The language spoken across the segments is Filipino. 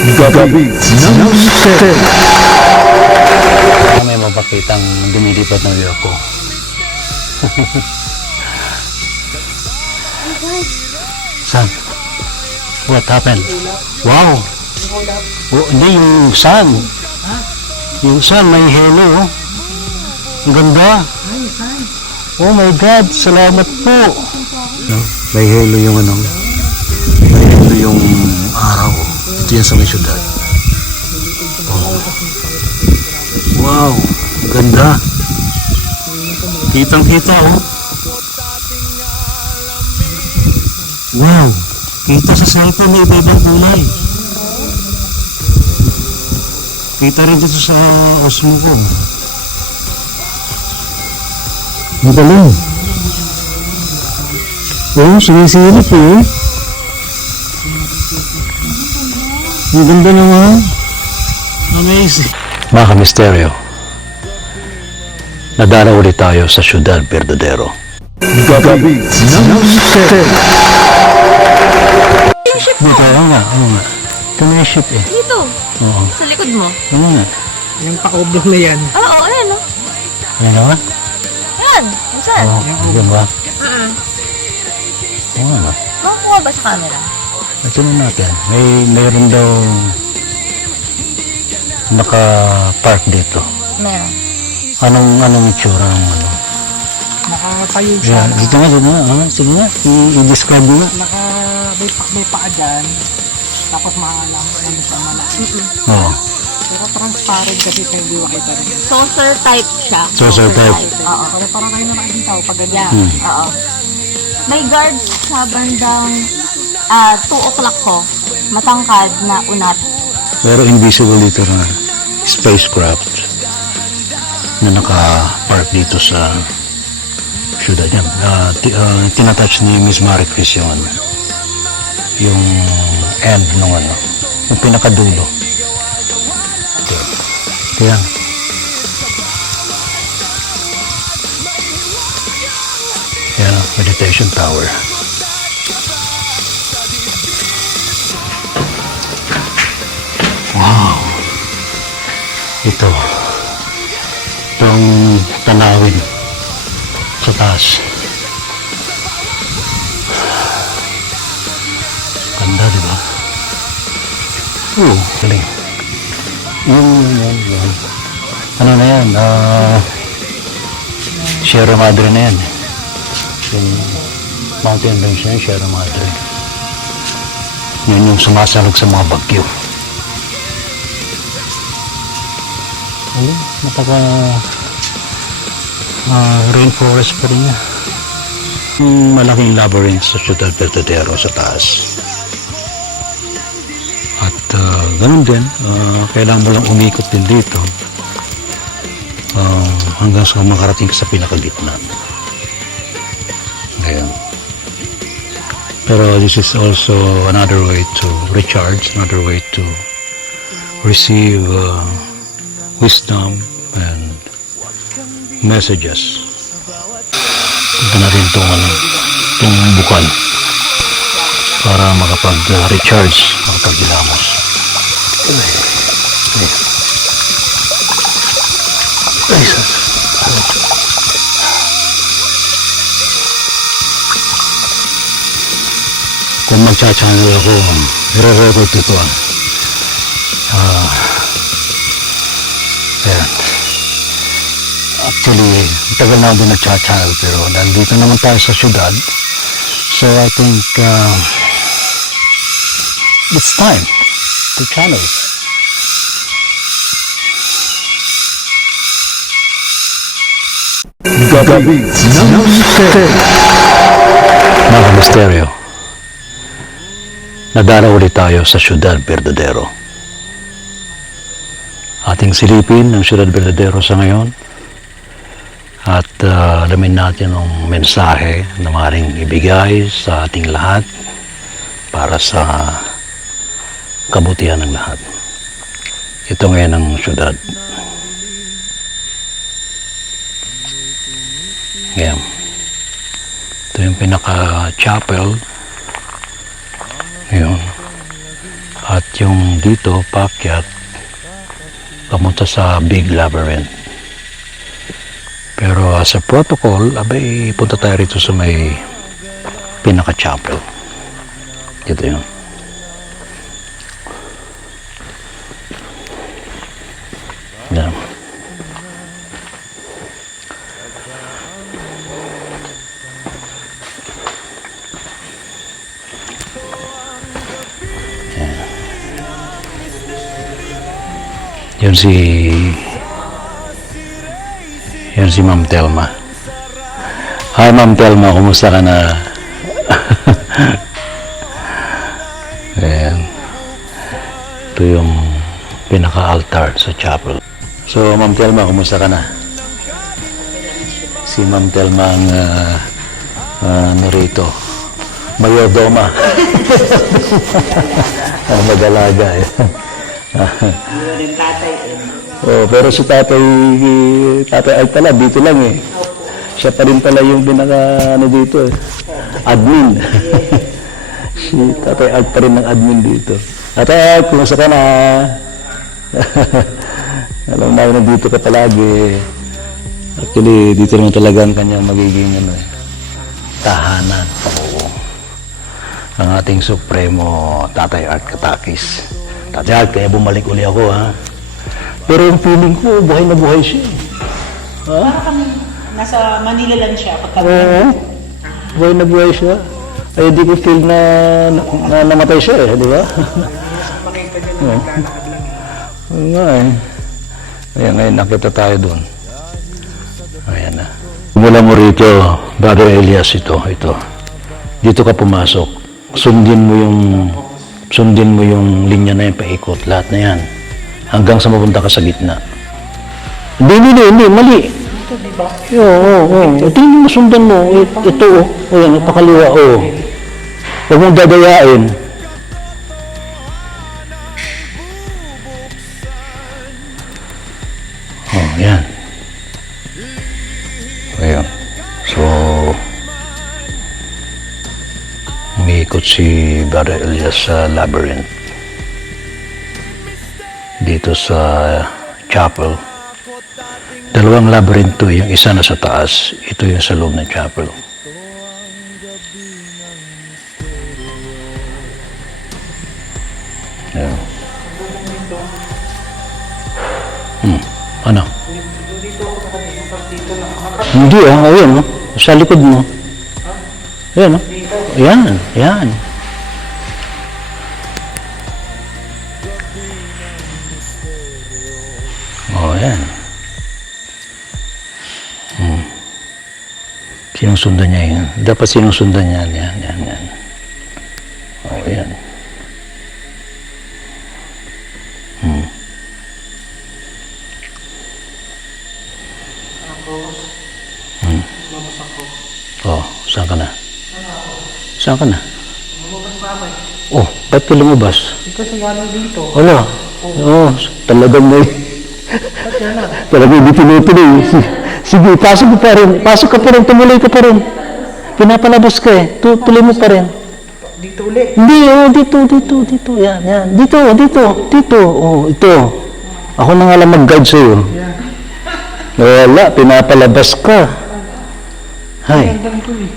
Gabi ng Mister. May mapakitang dumilipat ng UFO. Saan? What happened? Wow! Oh, hindi, yung sun. Yung sun, may halo. Ang ganda. Oh my God, salamat po. No? May halo yung ano. May halo yung araw. Ito yan sa may syudad. Oh. Wow, ganda. Kitang-kita, oh. Wow, kita sa cellphone may iba-ibang kulay. Kita rin dito sa Osmo ko. Ang galing. Oh, sinisilip eh. Ang ganda naman. Amazing. Mga kamisteryo, nadara ulit tayo sa Ciudad Verdadero. Gabi ng Mister. Dito, oo nga. Ito na yung ship eh. Dito, Oo. sa likod mo. Ano nga? Yung pa-oblong na yan. Oo, ayan o. Ano naman? Ayan, saan? Oo, yun ba? Oo nga no. Makukuha ba sa camera? Ito na natin. Mayroon daw naka-park dito. Meron. Anong itsura ng ano? Nakatayo siya. Yeah, dito nga. Sige nga, i-describe mo nga. May paa dyan. Tapos maalam. Ano siya man. Oo. Pero transparent kasi kaya hindi makita rin. Saucer type siya. Saucer type. Oo. Kaya parang kayo na nakikita pag ganyan. Yeah, oo. May guards sa bandang 2 o'clock ko. Matangkad na unat. Pero invisible dito na spacecraft na naka-park dito sa syudad niya. Tinatouch ni Miss Maricris yung end ng ano, yung pinakadulo. Kaya yan ang meditation tower. Wow! Itong tanawin sa taas. Ganda, di ba? Galing. Yun. Ano na yan? Sierra Madre na yan. Yung mountain range na yan, Sierra Madre. Yun yung sumasalog sa mga bagyo. Napaka rainforest pa rin niya. Malaking labyrinth sa Ciudad Verdadero sa taas. At ganun din, kailangan mo lang umikot din dito hanggang sa makarating ka sa pinakagitna. Ngayon. Pero this is also another way to recharge, another way to receive wisdom and messages. Punta na rin itong bukal para makapag-recharge, makapag-ilamos. Kung magcha-channel ako, i-record ito ayan. Actually, tagal na ako din nag-channel pero nandito naman tayo sa syudad. So I think it's time to channel. Gabi ng Mister. Mga kamisteryo, nadara ulit tayo sa Ciudad Verdadero. Ating silipin ang Ciudad Verdadero sa ngayon at alamin natin ang mensahe na maaaring ibigay sa ating lahat para sa kabutihan ng lahat. Ito ngayon ang syudad. Ngayon, ito yung pinaka-chapel. Ngayon. At yung dito, paakyat, pamunta sa Big Labyrinth. Pero sa protocol, abay, punta tayo rito sa may pinaka-chapel. Ito yun. Yan. Yun si Ma'am Telma. Hi Ma'am Telma, kumusta ka na? Ayan. Ito yung pinaka-altar sa chapel. So Ma'am Telma, kumusta ka na? Si Ma'am Telma ang narito. Mayodoma. Ang mag-alaga. Oh, pero si tatay Al pala, dito lang eh. Siya pa rin pala yung dito eh. Admin. Si tatay Al pa rin ng admin dito. Tatay Al, kumusta ka na? Alam namin nandito ka palagi. Actually, dito naman talaga ang kanyang magiging tahanan. Oo. Ang ating Supremo Tatay Art Katakis. Tatay Art, kaya bumalik uli ako ha. Pero yung feeling ko, buhay na buhay siya. Ha? Para kami, nasa Manila lang siya. Oo. Buhay na buhay siya. Ay, di ko feel na namatay siya eh, di ba? Makita niyo na naglalakad lang. Oo nga eh. Ayan, ngayon nakita tayo doon. Ayan na. Mula mo rito, Brother Elias, ito. Dito ka pumasok. Sundin mo yung linya na yung paikot. Lahat na yan. Hanggang sa mapunta ka sa gitna. Hindi, mali. Ito, di ba? Oo. Ito yung masundan mo. Ito, ayan, pakaliwa, Huwag mong dadayain. Yan. Ayun. So, umiikot si Brother Elias sa labyrinth. Dito sa chapel. Dalawang labyrinth to, yung isa na sa taas, ito yung sa loob ng chapel. Ayan. Ano? Hindi ayun, sa likod mo. Ayan, Ayan. Ayan. Sinusundan niya yun. Dapat sinusundan niya. Yan. Ayan. Saan ka na? Saan ka na? Lumabas pa ako eh. Oh, ba't ka lumabas? Kasi ano dito. Wala. Talagang may... Ba't yan na? Talagang hindi tinutuloy. Sige, pasok ka pa rin. Pasok ka pa rin, tumuloy ka pa rin. Pinapalabas ka eh. Tuloy mo pa rin. Dito ulit. Hindi, dito. Yan. Dito. Ito. Ako na nga lang mag-guide sa'yo. Wala, pinapalabas ka. Hay. Gandang ko eh.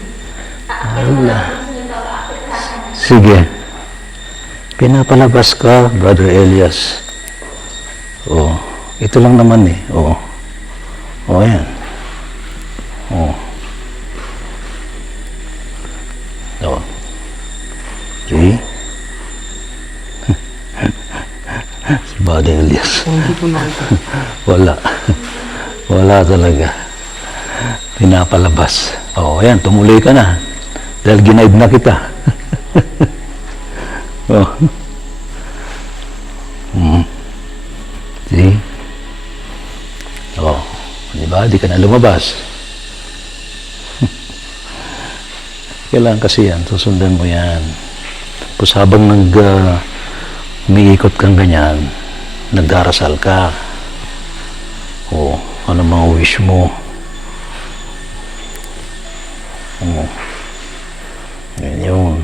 Wala. Sige. Pinapalabas ka, Brother Elias. Ito lang naman eh. Yan. See? Si Brother Elias. Hindi ko nakita. Wala talaga. Pinapalabas. Ayan, tumuloy ka na. Dahil ginaid na kita. See? Diba? Di ka na lumabas. Kailangan kasi yan. Susundan mo yan. Tapos habang umiikot kang ganyan, nagdarasal ka. Ano mga wish mo? Yan yun.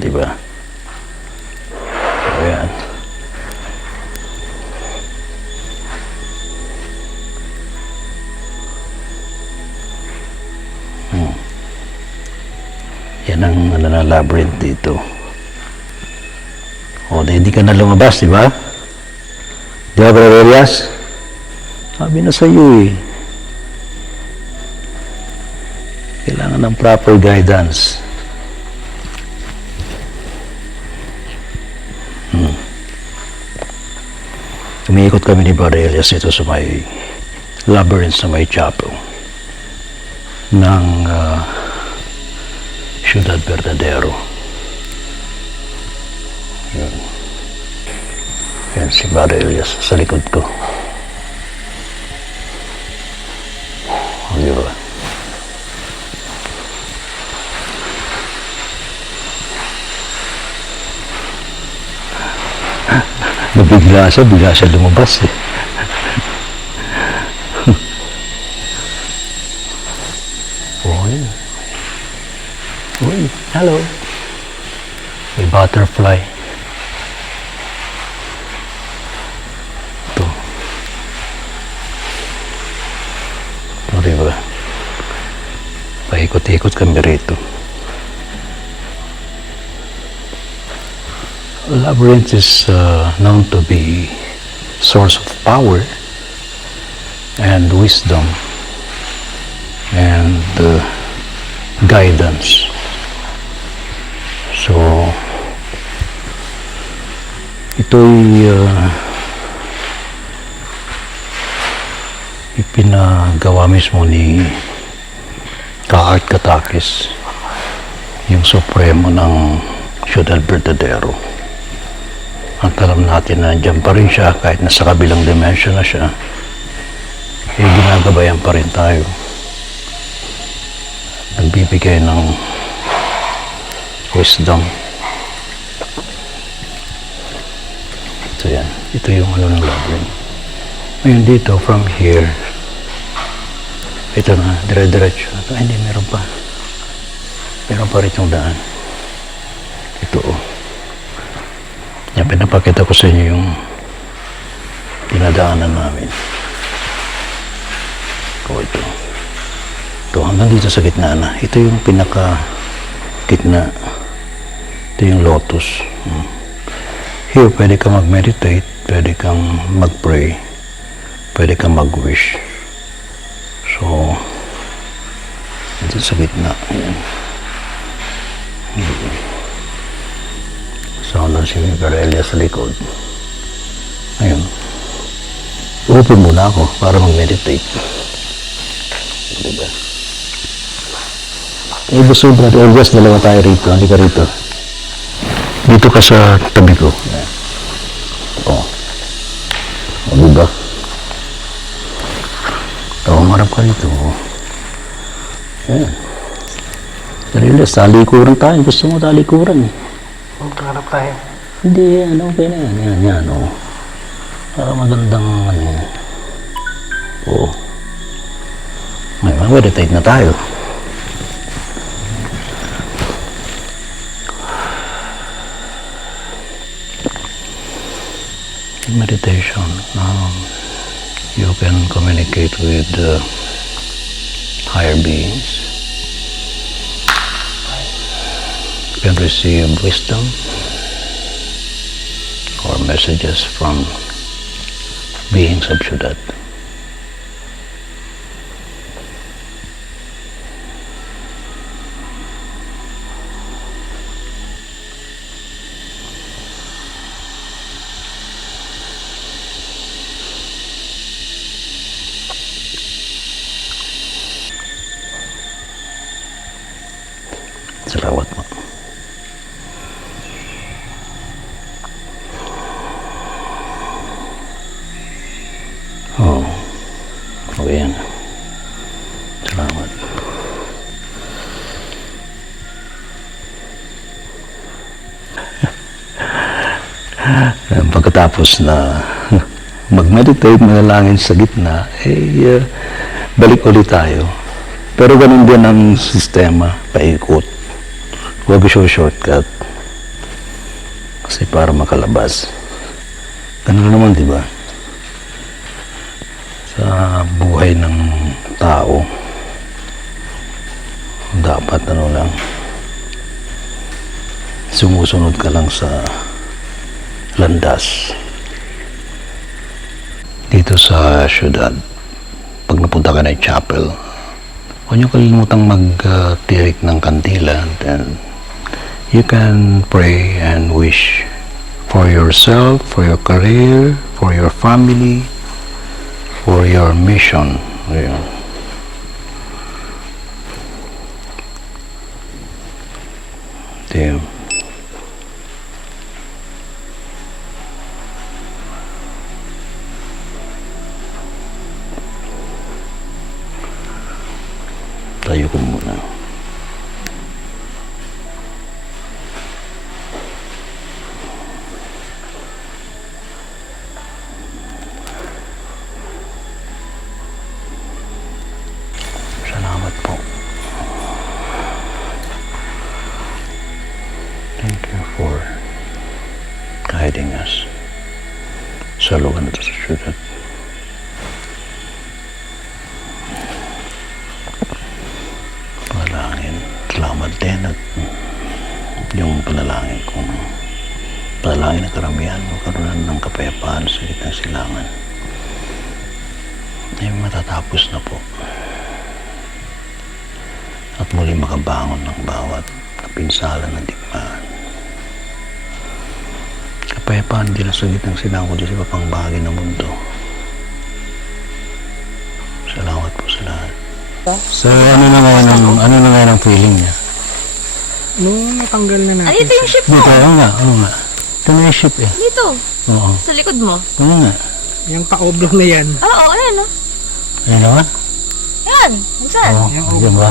Diba? Ayan. Yan ang ano na labyrinth dito. O, hindi ka na lumabas, di ba? Di ba, Brother Elias? Sabi na sa iyo eh. Kailangan ng proper guidance. Umiikot kami ni Brother Elias dito sa may labyrinth sa may chapel ng Ciudad Verdadero. Yan. Yan si Brother Elias sa likod ko. O, di ba? Bigla siya lumabas eh. Uy. Uy, hello. May butterfly. Ito. O, diba? Paikot-ikot kami rito. Labyrinth is known to be source of power and wisdom and guidance. So, ito'y ipinagawa mismo ni Ka-Art Katakis, yung supremo ng Ciudad Verdadero. At alam natin na dyan pa rin siya kahit nasa kabilang dimension na siya, eh ginagabayan pa rin tayo. Nagbibigay ng wisdom. So yan, ito yung ano ng labyrinth. Ngayon dito, from here, ito na, dire-diretso. Ay, hindi, meron pa. Meron pa rin yung daan. Ito, oh. Yan, pinapakita ko sa inyo yung dinadaanan namin. O, ito. Ito, hanggang dito sa gitna na. Ito yung pinaka-gitna. Ito yung lotus. Here, pwede kang mag-meditate, pwede kang mag-pray, pwede kang mag-wish. So, dito sa gitna. Ayan. So, nandun si Brother Elias sa likod. Ayun. Upo muna ako para mag-meditate. Diba? Eh, gusto Brother Elias, dalawa tayo rito. Hindi ka rito. Dito ka sa tabi ko. Ayan. O, diba? O, marap ka rito. Ayan. Brother Elias, talikuran tayo. Gusto mo talikuran eh. Magkakarap tayo. Hindi, ano, okay na yan. Yan, o. Para magandang, ano yan. Oo. May mag-meditate na tayo. In meditation, you can communicate with higher beings. You can receive wisdom or messages from beings of Ciudad. Salamat mo. Oh, okay yan. Salamat. Pagkatapos na mag-meditate, manalangin sa gitna, balik ulit tayo. Pero ganun din ang sistema, paikot. Huwag siya shortcut. Kasi para makalabas. Ganun naman, di ba? Sa buhay ng tao, dapat ano lang, sumusunod ka lang sa landas. Dito sa syudad, pag napunta ka na chapel, huwag niyo kalimutang magtirik ng kandila, then you can pray and wish for yourself, for your career, for your family, for your mission. Ayun. Damn. Tayo ko muna. Salamat po. Thank you for guiding us sa lugar na ito sa syudad. Panalangin. Salamat din at yung panalangin kong panalangin na karamihan magkaroon ng kapayapaan sa gitnang silangan ay matatapos na po. At muli makabangon ng bawat kapinsala ng digmaan. Kapayapaan din sa gitnang silangan kundi sa ibang bahagi ng mundo. Salamat po sa lahat. So, ano na ngayon ang feeling niya? Nung natanggal na natin. Ay, ito yung ship mo. Dito, oo nga. Ito na yung ship eh. Dito. Oo. Sa likod mo. Oo nga. Yung pa-oblong na yan. Oo, ayan o. Ayun na ba? Ayan. Saan? Oo. Ayun ba?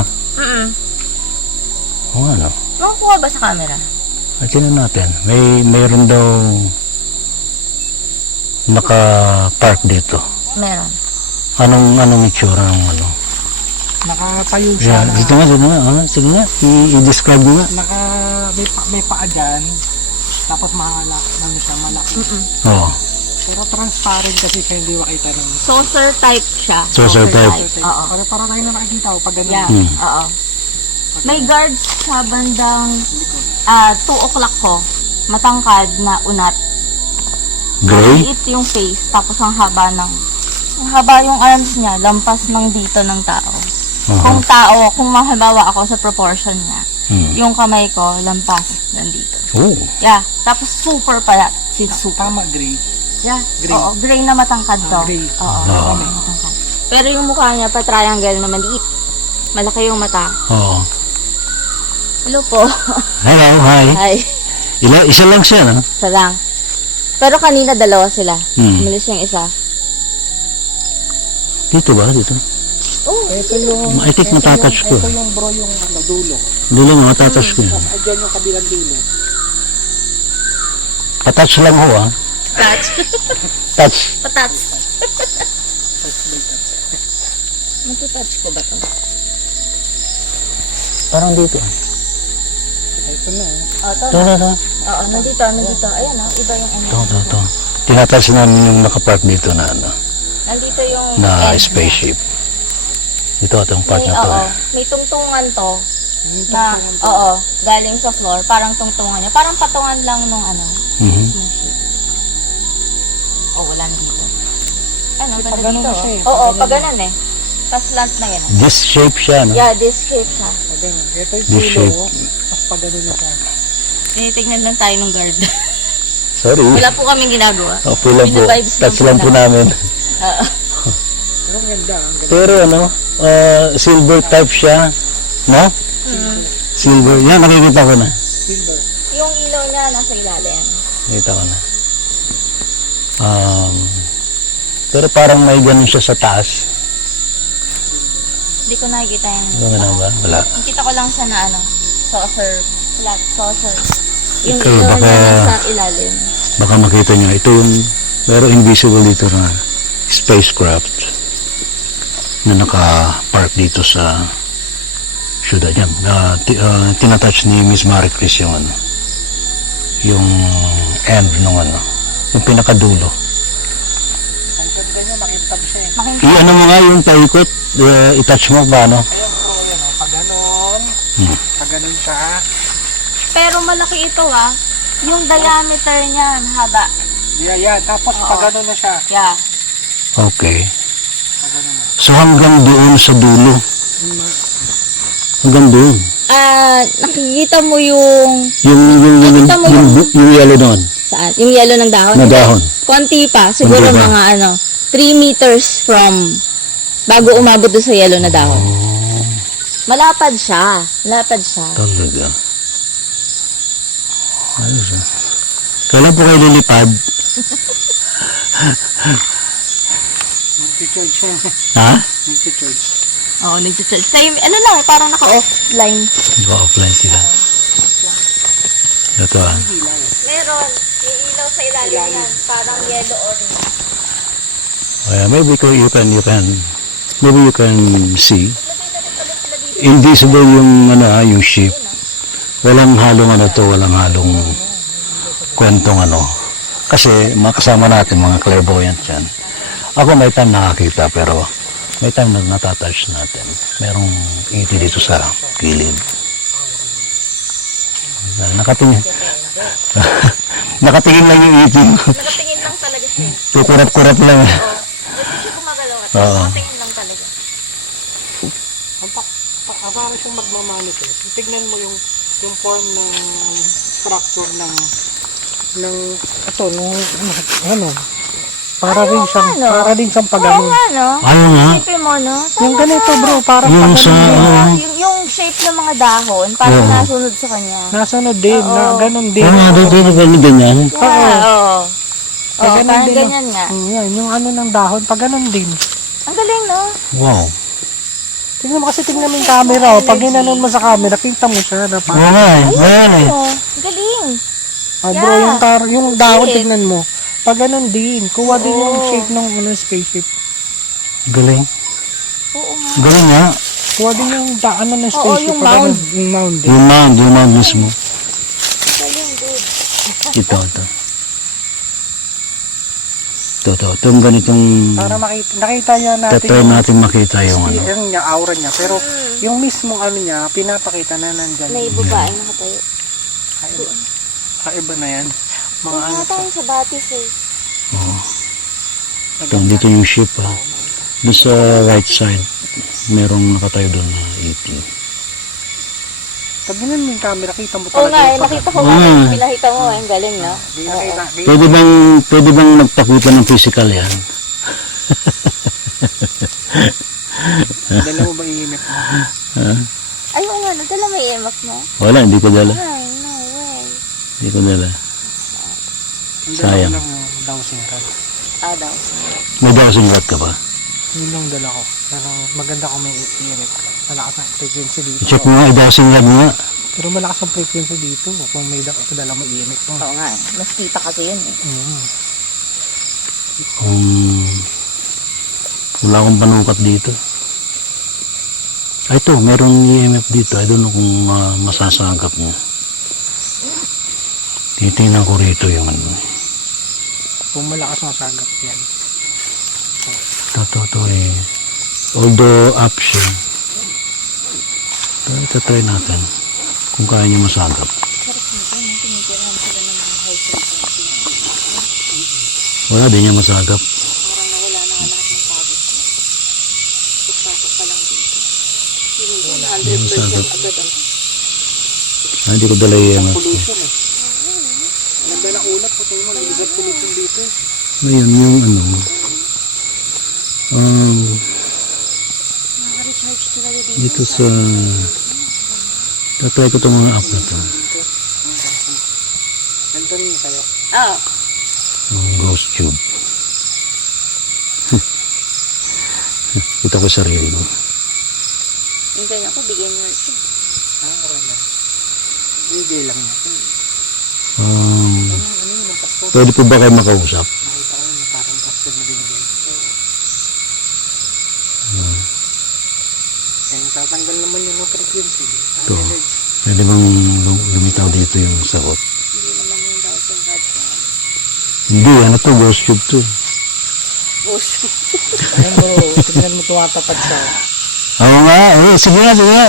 Oo nga no. Makakuha ba sa camera? At tingnan natin. Mayroon daw naka-park dito. Meron. Anong itsura ng ano? Nakatayo siya Yeah, na. dito nga. Sige nga. I-describe mo nga. May paa dyan. Tapos ano siya, malaki. Oo. Pero transparent kasi siya, hindi makita ng... Saucer type siya. Saucer type. Oo. Para tayo na nakikita o pag ganun. Yeah. Oo. May guards sa bandang 2 o'clock ko. Matangkad na unat. Gray? Maliit yung face. Tapos ang haba yung arms niya. Lampas ng dito ng tao. Kung mahabawa ako sa proportion niya. Yung kamay ko, lampas nandito. Oh. Yeah. Tapos super pala. Super. Tama, gray. Yeah. Gray. Oo, gray na matangkad to. Gray. Oo, gray na matangkad. Pero yung mukha niya, pa-triangle na maliit. Malaki yung mata. Oo. Hello po. Hello, hi. Hi. Isa lang siya, no? Isa lang. Pero kanina dalawa sila. Umalis yung isa. Dito ba? Dito? Oh, Ito yung... I think matatouch ko. Ito yung bro, yung dulo. Dulo nga, matatouch ko. Diyan yung kabilang dulo. Patouch lang ho, ah. touch. Touch. Patats. Matutouch ko ba ito? Parang dito, ah. Ito na eh. Ito. Oo, nandito. Ayan iba yung ano. Ito. Tinatouch namin yung nakapark dito na ano, Nandito yung na end spaceship. Ito yung part May, na to. oo, may tungtungan to. Na, oo, galing sa floor. Parang tungtungan niya. Parang patungan lang nung ano. Mhm. Yung ship. Oh, wala na dito. Ano, Pag banda ganun dito? na siya eh. Oo, pag ganun eh. Tapos slant na yan. This shape siya, no? Yeah, this shape siya. Pag ganun. Ito yung This shape. dulo. Tapos pag ganun na siya. Tinitignan lang tayo ng guard. Sorry. Wala po kaming ginagawa. Okay lang po. Binavibes Touch lang po namin. Oo. Pero ang ganda. Ang ganda. Pero ano, silver type siya. No? Silver. Yan, nakikita ko na. Silver. Yung ilaw niya nasa ilalim. Nakita ko na. Pero parang may ganun siya sa taas. Hindi ko nakikita yung... Ano na ba? Wala. Nakita ko lang siya na ano, saucer. Flat saucer. Yung Ikaw, ilaw baka- niya nasa ilalim. Baka makita nyo. Ito yung, pero invisible dito na spacecraft na naka-park dito sa syudad yan. Tinatouch ni Miss Marie Chris yung ano, yung end nung ano, yung pinakadulo. Ang ganda niya, makintab siya eh. Makintab. I-ano mo nga yung paikot, i-touch mo ba, no? Ayan bro, yan o. Pag ganon. Pag ganon siya. Pero malaki ito yung diameter niya, haba. Yeah, yan. Tapos Oo. pag ganon na siya. Yeah. Okay. Pag ganon na. So hanggang doon sa dulo. Hanggang doon. Nakikita mo yung Nakita mo yung yellow doon. saan? Yung yellow ng dahon? Na Hindi. dahon. Konti pa. Siguro Konti pa. mga 3 meters from bago umabot doon sa yellow na dahon. Oh, Malapad siya. Malapad siya. talaga. Ayos ah. Kailan po kayo lilipad? Nag-charge siya. Ha? Nag-charge. Oo, nag-charge. Same, parang naka-offline. Naka-offline sila. Ito ah. Meron. Yung ilaw sa ilalim yan. Parang yellow orange. Maybe you can see. Invisible yung yung ship. Walang halong walang halong kwentong Kasi mga kasama natin, mga clairvoyant yan. Ako may time nakakita pero may time na natatouch natin. Merong iti dito sa kilid. Nakatingin. Nakatingin lang yung iti. Nakatingin lang talaga siya. Kukurap-kurap lang. Oo. Hindi siya gumagalaw. Oo. Nakatingin lang talaga. Para siyang magmamanifest. Tignan mo yung form ng structure ng ito, para din siyang pag Oo nga, no? Ayaw nga. Isipin mo, no? yung ganito bro, para Yung pag sa... Yung shape ng mga dahon, parang Oo. nasunod sa kanya. nasunod din, Oo. na ganun din. Oo nga, dito ganyan. Yeah, oo. Pag Oo, ganun parang din, ganyan nga. Yan, yung ng dahon, pag ganun din. Ang galing, no? Wow. Tingnan mo kasi, tingnan mo yung camera, pag ginanon mo sa camera, kita mo siya na Oo parang, nga eh. Ayan eh. Oo, ang galing. bro, Yeah. yung dahon, Shit. tignan mo. Pag ganun din, kuha din yung Oo. shape ng spaceship. Galing. Oo nga. Galing nga. Kuha din yung daan ng Oo, spaceship. yung pag mound. ganun, yung mound din. Yung mound mismo. Galing, dude. Ito. Itong ganitong... Para nakita niya natin Tatry natin makita yung yung niya, aura niya. Pero yung mismong niya, pinapakita na nandyan. May babaeng nakatayo. Kaiba na yan. Mga Mga tayo sa batis eh. Oh. Dito yung ship Doon sa right side, merong nakatayo doon na EP. Pag ganun mo yung camera, kita mo Oo talaga. nga, yung nakita ko Oo nga. nga. Pinakita mo, ang galing, no? Di nakita. Pwede bang magpakita ng physical yan? Dala mo ba iimip mo? Ay, oo nga, nadala may EMF mo? Wala, hindi ko dala. Ay, no way. Hindi ko dala. Ang Sayang. dala ko lang yung dowsing rod. Daw. May 1,000 watt ka pa? Yun lang dala ko. Pero maganda kung may iimip. Malakas ang frequency dito. I-check mo nga, 1,000 watt mo nga. Pero malakas ang frequency dito. Kung may dala mo iimip mo. Oo nga, mas kita kasi yun eh. Wala akong panukat dito. Ito, meron EMF dito. I don't know kung masasagap niya. Titingnan ko rito yung Kung malakas ang sagap yan. Ito eh. Although up siya. Pero ito try natin. Kung kaya niya masagap. Wala din niya masagap. Parang nawala na nga lahat ng pagod ko. Pagpasok pa lang dito. Hindi masagap. 100% agad Hindi ko dala EMF. Pollution eh. Ganda na ulap. Pati mo, nag-isap pollution dito eh. Ngayon yung Nakaka-recharge talaga dito. dito sa tatry ko itong mga app na to. Ganito rin yung sa'yo. Oo. Ghost tube. Kita ko sarili ko. Yung ganyan ko, bigyan niyo ito. Okay na. Hindi lang yan. Ano yun ang pastor? Pwede po ba kayo makausap? Nakita ko yun, parang pastor na binigyan. Kaya tatanggal naman yun ng frequency. Ito. Pwede bang lumitaw dito yung sagot? Hindi naman yung 1,000 watts. Hindi, ano to, ghost tube to. Ayan bro, tignan mo tumatapat siya. Oo nga, sige nga, sige nga.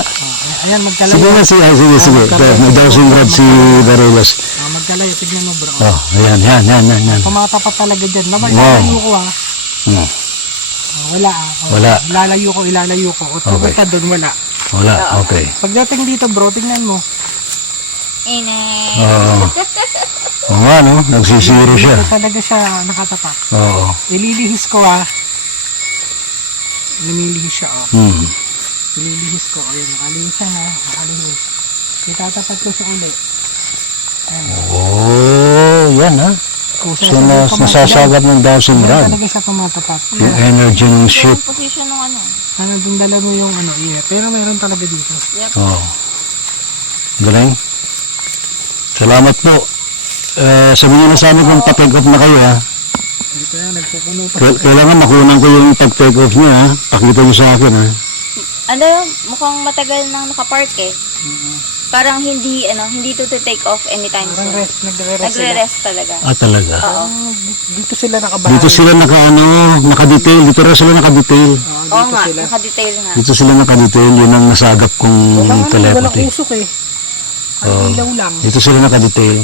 Ayan, magkalayo. Sige nga, sige, sige. May dowsing rod si Barelas. Magkalayo, tignan mo bro. Oh, ayan. Tumatapat talaga dyan. Wow. Ilalayo ko ah. Hmm. Wala ah. Wala. Ilalayo ko. O tumot ka doon, wala. Wala, okay. Pagdating dito bro, tignan mo. Inay. Oo. Oo nga, no? Nagsisiro siya. Dito talaga siya nakatapat. Oo. Ililihis ko ah. Lumilihis siya oh. Ililihis ko. Ayun, nakalihis siya na. Nakalihis. Itatapat ko siya ulit. Oh, yan ha. So, nasasagap ng dowsing rod. Talaga siya tumatapat. Yung energy ng ship. Yung position ng ano. Ano, dun dala mo yung ano, yeah. Pero meron talaga dito. Oo. Galing. Salamat po. Sabi niyo na sa amin kung pa-take off na kayo ha. Dito yan, nagpupuno pa. Kailangan makunan ko yung pag-take off niya ha. Pakita niyo sa akin ha. Ano, mukhang matagal nang nakapark eh. Parang hindi to take off anytime Parang soon. rest, nagre-rest sila. Nagre-rest talaga. Ah, talaga. Oo. Dito sila nakabahay. Dito sila naka-detail. Dito rin sila naka-detail. Oo nga, naka-detail nga. Dito sila naka-detail. Yun ang nasagap kong Walang telepathy. usok eh. Ang ilaw lang. Dito sila naka-detail.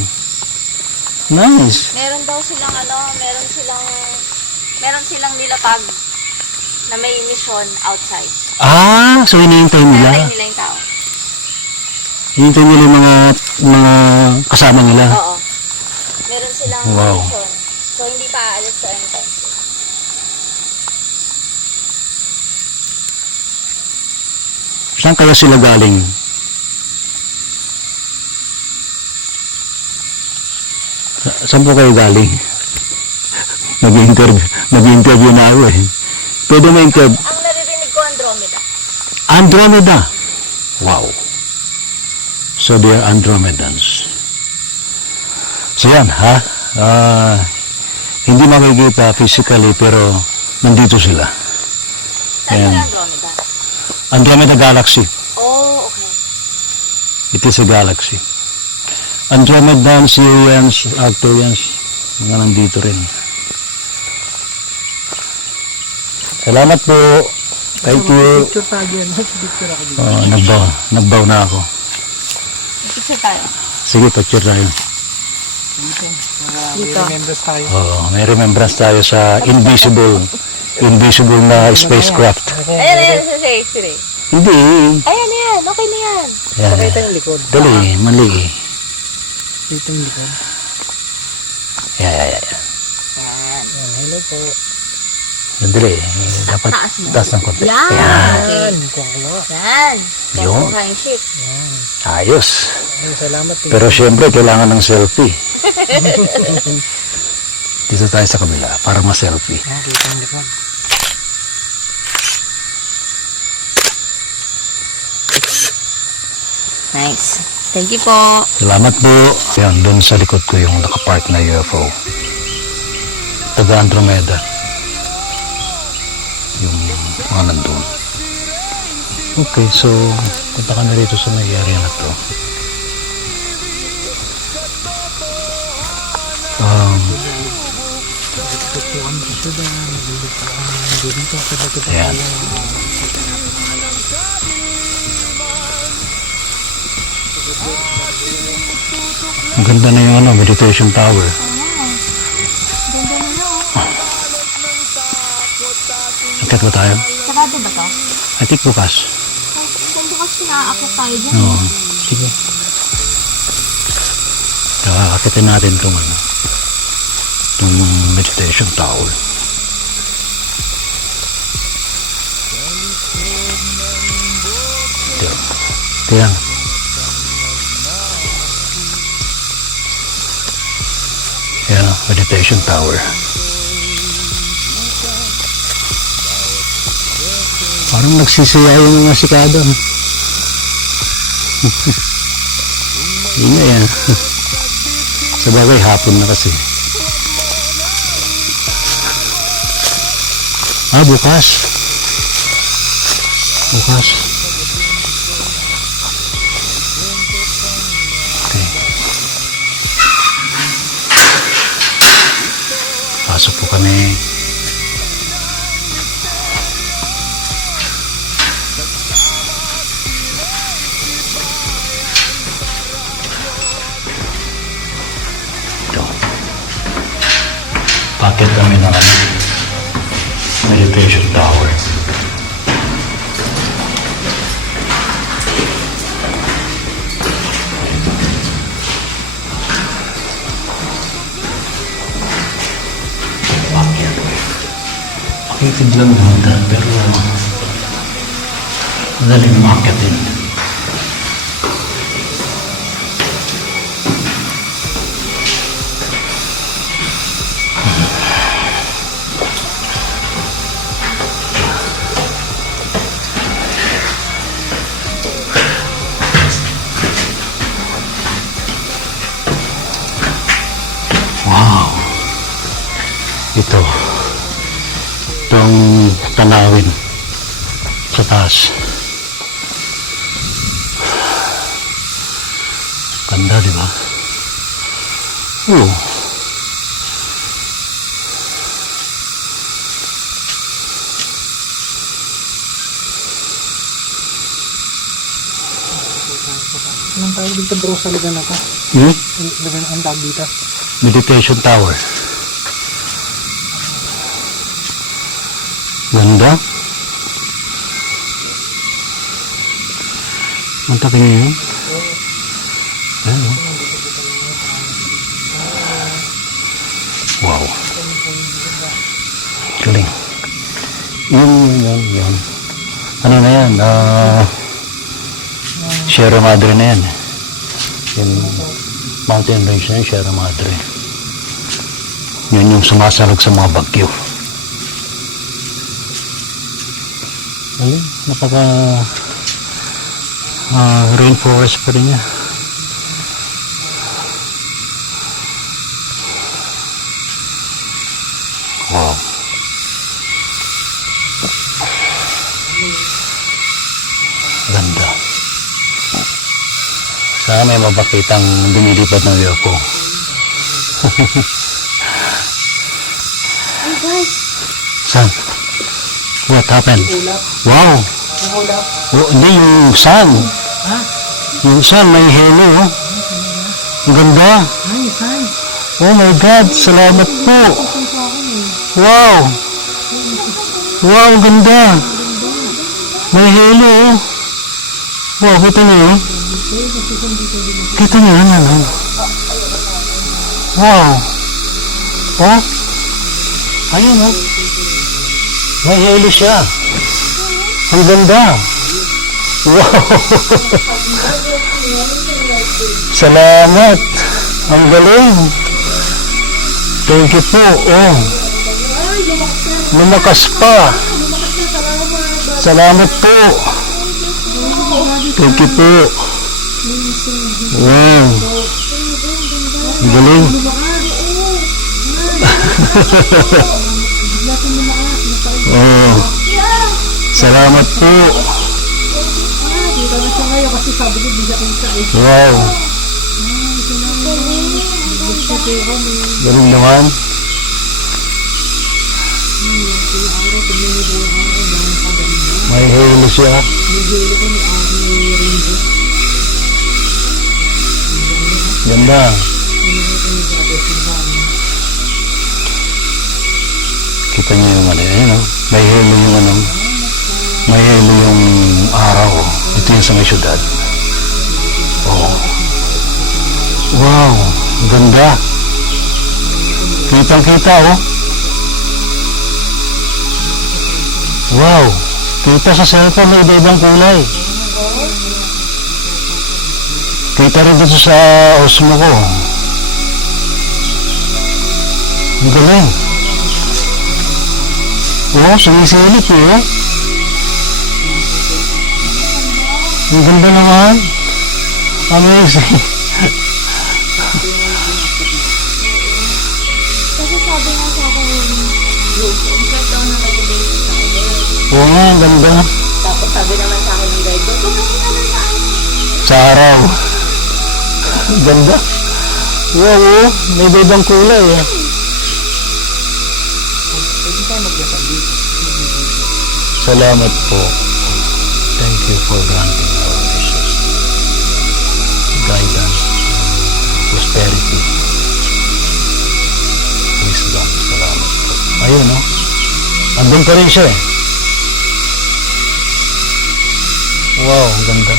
Nice. Meron daw silang meron silang nilatag na may mission outside. Ah, so hinihintay nila. Hinihintay nila yung tao. Hinihintay nila yung mga kasama nila. Oo. Meron silang Wow. mission. So hindi pa aalis sa anytime. Saan kaya sila galing? Saan po kayo galing? Nag-interview na ako eh. Pwede ma-interview. Ang naririnig ko, Andromeda. Andromeda. Wow. So they are Andromedans. So yan ha. Hindi makikita physically pero nandito sila. Saan Ayan. sila Andromeda? Andromeda Galaxy. Oh, okay. It is a galaxy. Andromedans, Sirians, Arcturians, mga nandito rin. Salamat po. Thank you. Picture tayo yan. Picture ako dito. Nagbaw na ako. Picture tayo. Sige, picture tayo. Dito. May remembrance tayo. May remembrance tayo sa invisible na spacecraft. Ayan, sige. Hindi. Ayan, okay na yan. Yan. Pakita yung likod. Dali, mali. Dito yung likod. Yan. Yan. Hello po. Dali. Dapat Taas mo. taas ng konti. Yan. Yan. Yan. Yun. Kakuha yung ship. Ayos. Ay, salamat. Pero syempre, kailangan ng selfie. Dito tayo sa kabila para ma-selfie. Kita yung likod. Nice. Thank you po. Salamat po. Yan, doon sa likod ko yung nakapark na UFO. Taga Andromeda. Yung mga nandun. Okay, so punta ka na rito sa may area na to. Ayan. Ang ganda na yung meditation tower. Akit ba tayo? Sarado ba to? I think bukas. Kung bukas pinaakit tayo dyan. Oo. Sige. Kakakakitin natin itong meditation tower. Ito yan. Yan, meditation tower. Parang nagsisiyaw yung mga sikado. Yun na yan. Sabagay, hapon na kasi. Bukas. Bukas. Okay. kami. Ito. Bakit kami ng meditation tower? Bakit? Makitid lang naman pero madaling makatin. Wow! Itong tanawin sa taas. Ganda, di ba? Oo. Anong tawag dito bro sa lugar na to? Lugar ang tawag dito? Meditation tower. Ganda. Mantakin niyo yun. Ayan, oh. Wow. Galing. Yun. Ano na yan? Sierra Madre na yan. Yung mountain range na yun, Sierra Madre. Yan yung sumasalag sa mga bagyo. Ayun, napaka rainforest pa rin niya. Wow. Ganda. Sana may mapakitang dumilipat ng UFO. Ay guys, Saan? What happened? Wow! Ulap. Oh, hindi, yung sun. Ha? Yung sun, may halo. Oh. Ang ganda. Ay, saan? Oh my God, salamat po. Wow! Wow, ang ganda. May halo. Oh. Wow, kita niyo. Oh. Kita niyo yan, ano? Wow! Oh? Ayun, oh. May halo siya. Ang ganda. Wow! Salamat. Ang galing. Thank you po. Oh. Lumakas pa. Salamat po. Thank you po. Wow. Ang galing. Oh. Salamat po. Wow. Galing naman. May halo siya. Ganda. Kita niyo yung ano, yun, no? May halo yung ano, may halo yung araw. Ito yung sa may syudad. Oh. Wow, ganda. Kitang-kita, oh. Wow, kita sa cellphone na iba-ibang kulay. Kita rin dito sa Osmo ko. Ang galing. Oh, sumisilip eh. Ang ganda naman. Amazing. kasi sabi nga sa akin yung check daw na meditation tower. Oo nga, ang ganda. Tapos sabi naman sa akin yung guide ko, tumingin ka na sa Sa araw. Ang ganda. Wow, oh. May ibang kulay eh. Salamat po. Thank you for granting our wishes. Guidance, prosperity, wisdom. Salamat po. Ayun, no? Andun pa rin siya eh. Wow, ang ganda.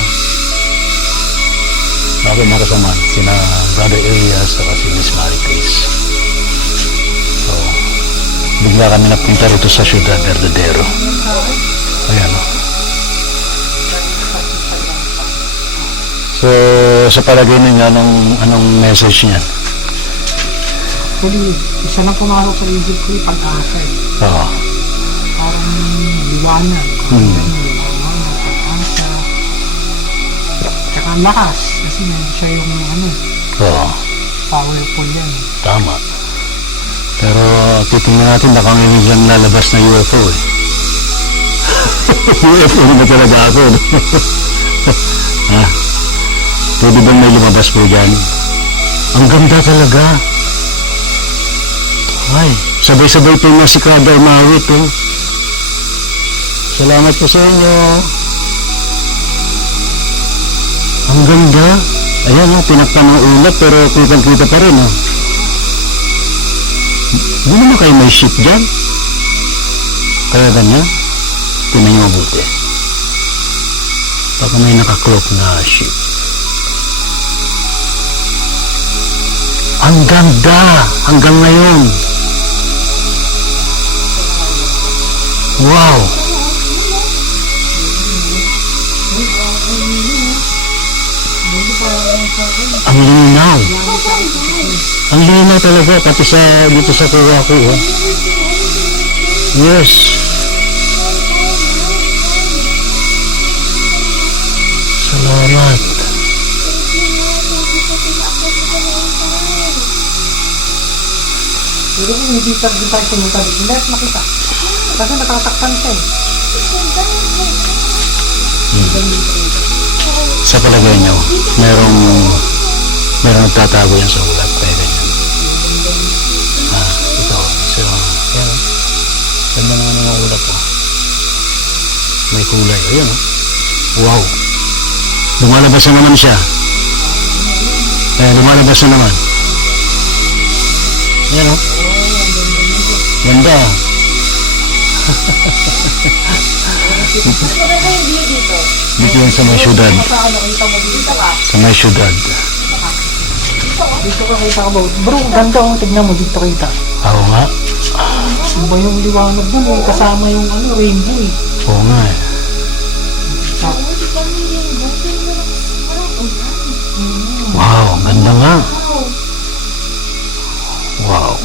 Ako mga kasama, sina Brother Elias at si Miss Mary Grace. So, bigla kami napunta rito sa Ciudad Verdadero. Ayan, no? So, sa palagay ninyo, anong message niya? Actually, isa lang pumasok sa isip ko yung pag-asa eh. Oo. Parang liwanag. Pag-asa. Tsaka ang lakas. Kasi siya yung Oo. powerful yan. Tama. Pero titingnan natin baka ngayon dyan lalabas na UFO eh. UFO na talaga ako. No? Ha? Pwede bang may lumabas po dyan? Ang ganda talaga. Ay, sabay-sabay po na si Kada umawit oh. Salamat po sa inyo. Ang ganda. Ayan oh, pinakpan ng ulap pero kitang-kita pa rin oh. Hindi naman kayo may ship dyan. Kaya ganyan, tinan nyo mabuti. Baka may nakaklok na ship. Ang ganda! Hanggang ngayon. Wow! Ang linaw. Ang linaw talaga, pati sa dito sa kuha ko. Oh. Yes. Salamat. Pero kung hindi tayo pumunta dito, lahat makita. Kasi natatakpan siya eh. Sa palagay nyo, merong nagtatago yan sa ulat. Kaya ganyan. Ito. So, yan. Ganda naman ang ulat po. May kulay. Ayan o. Wow. Lumalabas na naman siya. Lumalabas na naman. Ayan o. Ganda. Dito yan sa may syudad. Sa may syudad. Dito ka kita ba? Bro, ganda oh. Tignan mo, dito kita. Oo nga. Iba yung liwanag dun eh. Kasama yung rainbow eh. Oo nga eh. Wow, ang ganda nga. Wow.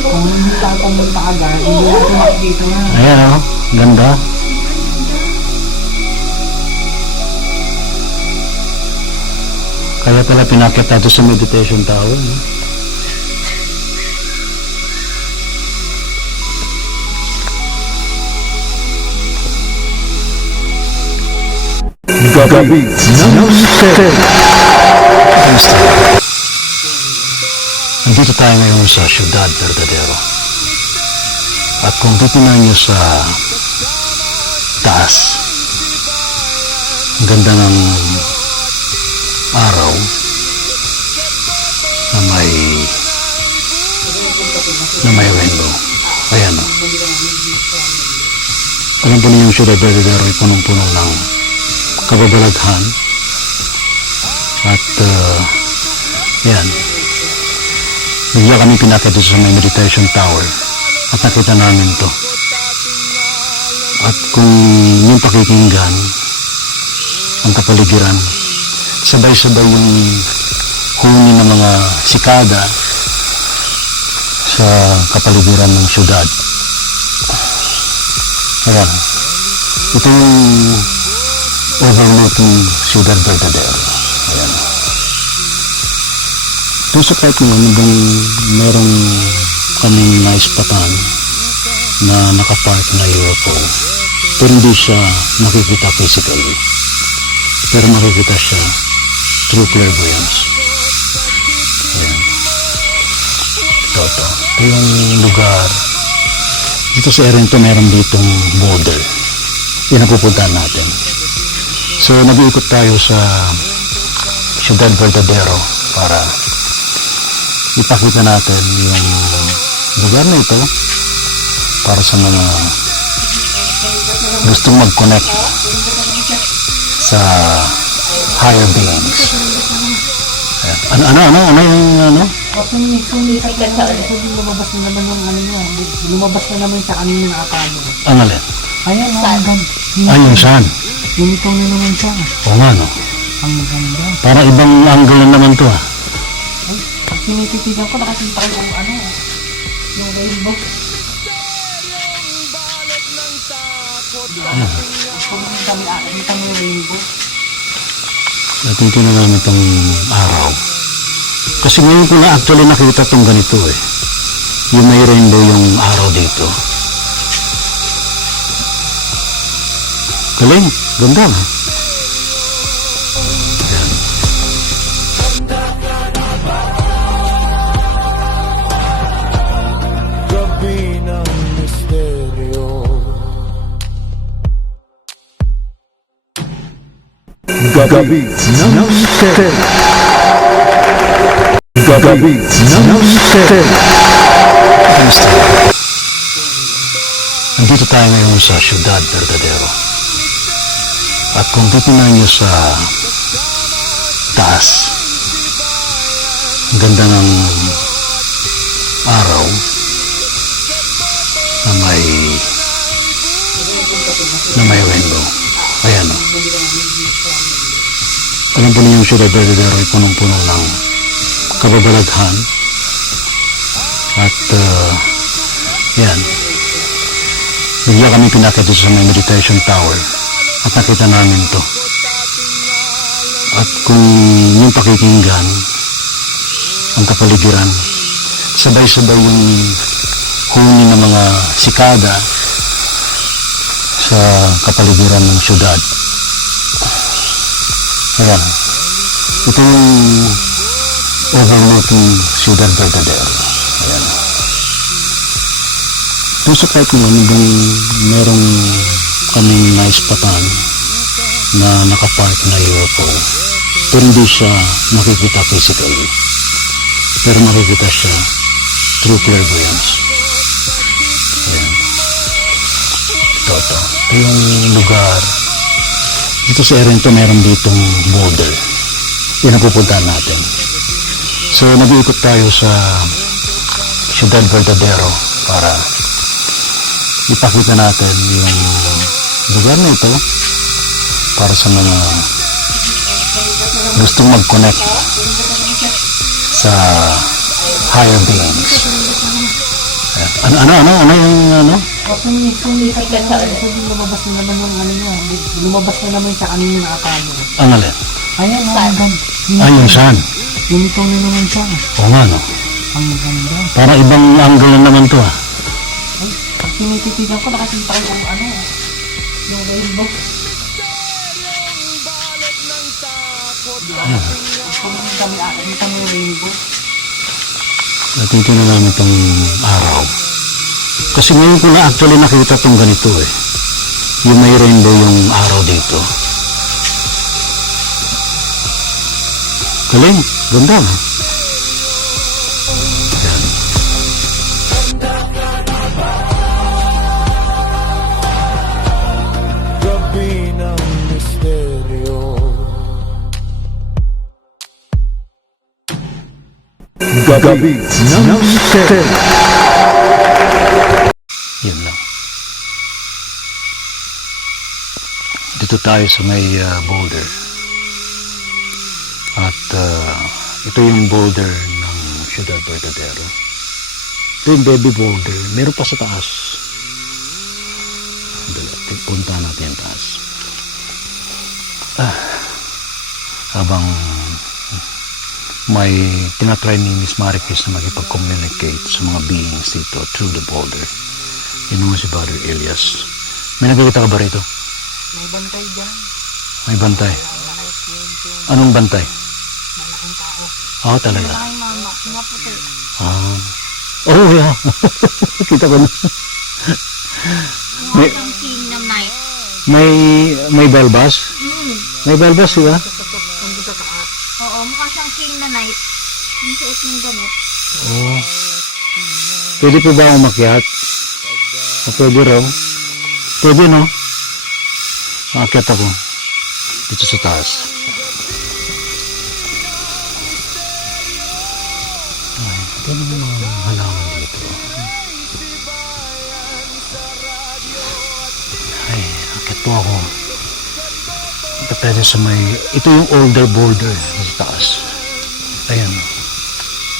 Kung hindi tayo pumunta agad, hindi natin makikita na. Ayan o, ganda. Kaya pala pinakit natin sa meditation tower. No? Gabi ng Mister. Kamusta? Nandito tayo ngayon sa Ciudad Verdadero. At kung titignan nyo sa taas, ang ganda ng araw na may rainbow. Ayan o. Alam po ninyo yung Ciudad Verdadero ay punong-puno ng kababalaghan. At yan. Bigla kami pinakita sa may meditation tower at nakita namin to. At kung yung pakikinggan, ang kapaligiran, sabay-sabay yung huni ng mga sikada sa kapaligiran ng syudad. Ayan. Ito yung overlooking Ciudad Verdadero. Ayan. Doon sa part naman, hanggang merong kaming naispatan na nakapark na UFO. Pero hindi siya nakikita physically. Pero makikita siya through clairvoyance. Ayan. Ito. Ito yung lugar Dito sa area nito, meron ditong boulder. Yan ang pupuntahan natin. So, nag-iikot tayo sa Ciudad Verdadero para ipakita natin yung lugar na ito para sa mga gustong mag-connect sa higher beings. Ayan. Ano yung ano? Sumikat sa ulit. Lumabas na naman yung ano niya. Lumabas na naman sa kanina na akalo. Ang alin? Ayan, ang ganda. Ay, yung saan? Unitong na naman siya. Oo nga, no? Ang ganda. Para ibang angle na naman to, ah. Pag tinititigan ko, nakakita ko yung ano, yung rainbow. Kung kami nakakita mo yung rainbow. Natito na namin itong araw. Kasi ngayon ko na actually nakita itong ganito, eh. Yung may rainbow yung araw dito. Galing. Ganda, no? Ayan. Gabi ng misteryo. Gabi ng misteryo. Gabi ng misteryo. Nandito tayo ngayon sa Ciudad Verdadero. At kung titingnan nyo sa taas, ang ganda ng araw na may rainbow. Ayan, o. Alam po ninyo yung Ciudad Verdadero ay punong-puno ng kababalaghan. At yan, bigla kami pinakit dito sa may meditation tower at nakita namin to. At kung yung pakikinggan ang kapaligiran, sabay-sabay yung huni ng mga sikada sa kapaligiran ng syudad. Ayan, ito yung overlooking Ciudad Verdadero. Ayan. Kung sa kahit naman bang merong kaming naispatan na nakapark na UFO, pero hindi siya makikita physically. Pero makikita siya through clairvoyance. Ayan. Ito yung lugar. Dito sa area nito, meron ditong boulder. Yan ang pupuntahan natin. So, nag-iikot tayo sa Ciudad Verdadero para ipakita natin yung lugar na ito para sa mga gustong mag-connect sa higher beings. Ano yung ano? Sumikat sa ulit. Lumabas na naman yung ano niya. Lumabas na naman sa kanina na akalo. Ang alin? Ayan, ang ganda. Ay, yung saan? Unitong na naman siya. Oo nga, no? Ang ganda. Para ibang angle na naman to, ah. Pag tinititigan ko, nakakita ko yung ano, yung rainbow. Kung kami nakakita mo yung rainbow. Natito na namin itong araw. Kasi ngayon ko na actually nakita itong ganito, eh. Yung may rainbow yung araw dito. Galing. Ganda, no? Ayan. Gabi ng misteryo. Gabi ng misteryo. Yun lang. Dito tayo sa may boulder. At ito yung boulder ng Ciudad Verdadero. Ito yung baby boulder. Meron pa sa taas. Punta natin yung taas. Habang may tinatry ni Miss Maricris na makipag-communicate sa mga beings dito through the boulder. Yun naman si Brother Elias. May nakikita ka ba rito? May bantay dyan. May bantay. Anong bantay? Malaking tao. Oo, talaga. Ay, mama, maputi. Oh, yeah. Kita ko na. May, Ang king ng night. may balbas? May balbas, di ba? Oo, mukha siyang king na night. Yung suot ng gamit. Oo. Pwede po ba umakyat? O pwede raw? Pwede, no? Aakyat ako. Dito sa taas. Ay, ito naman mga halaman dito. Ay, aakyat po ako. Ito pwede sa may... Ito yung older border sa taas. Ayan.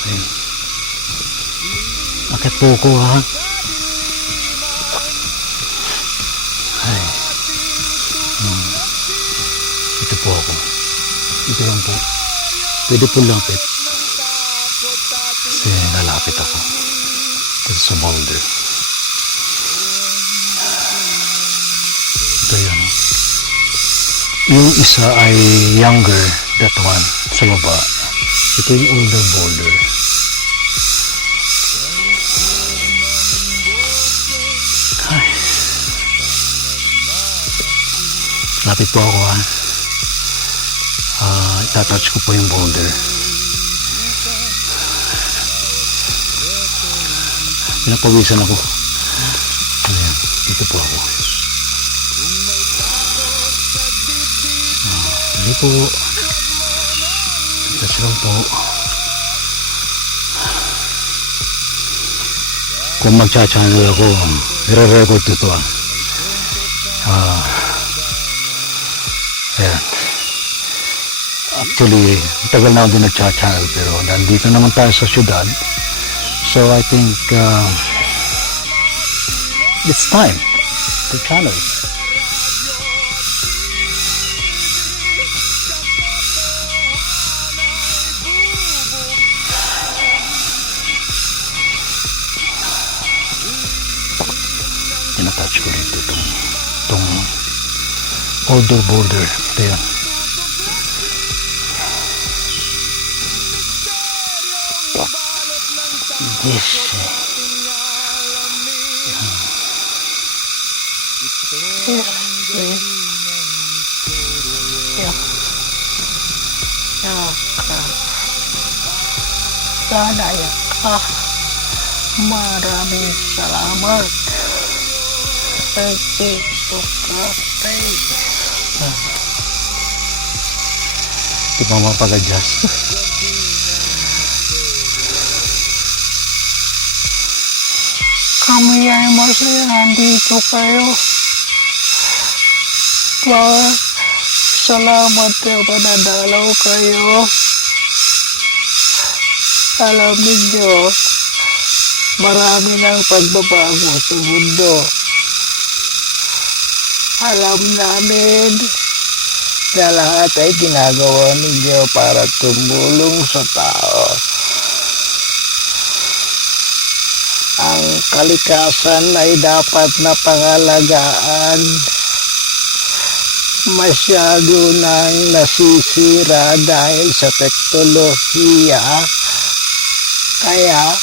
Ayan. Aakyat po ako, ha? Ay. Ito po ako. Ito lang po. Pwede po lapit. Kasi lalapit ako. Dito sa boulder. Ito yun. Yung isa ay younger, that one, sa baba. Ito yung older boulder. Ay. Lapit po ako, ha. Itatouch ko po yung boulder. Pinapawisan ako. Ayan, dito po ako. Hindi po. Touch lang po. Kung magcha-channel ako, i-record ko ito, ayan. Actually, tagal na ako din nag-channel pero nandito naman tayo sa syudad. So I think it's time to channel. Tinatouch ko rito itong older border. Ito yan. Yes. Sana yan. Maraming salamat. Nandito ka, tay. Di ba mapag-adjust? Kami ay masaya. Nandito kayo. Salamat na panadalaw kayo. Alam ninyo, marami ng pagbabago sa mundo. Alam namin na lahat ay ginagawa ninyo para tumulong sa tao. Ang kalikasan ay dapat na pangalagaan. Masyado nang nasisira dahil sa teknolohiya. Kaya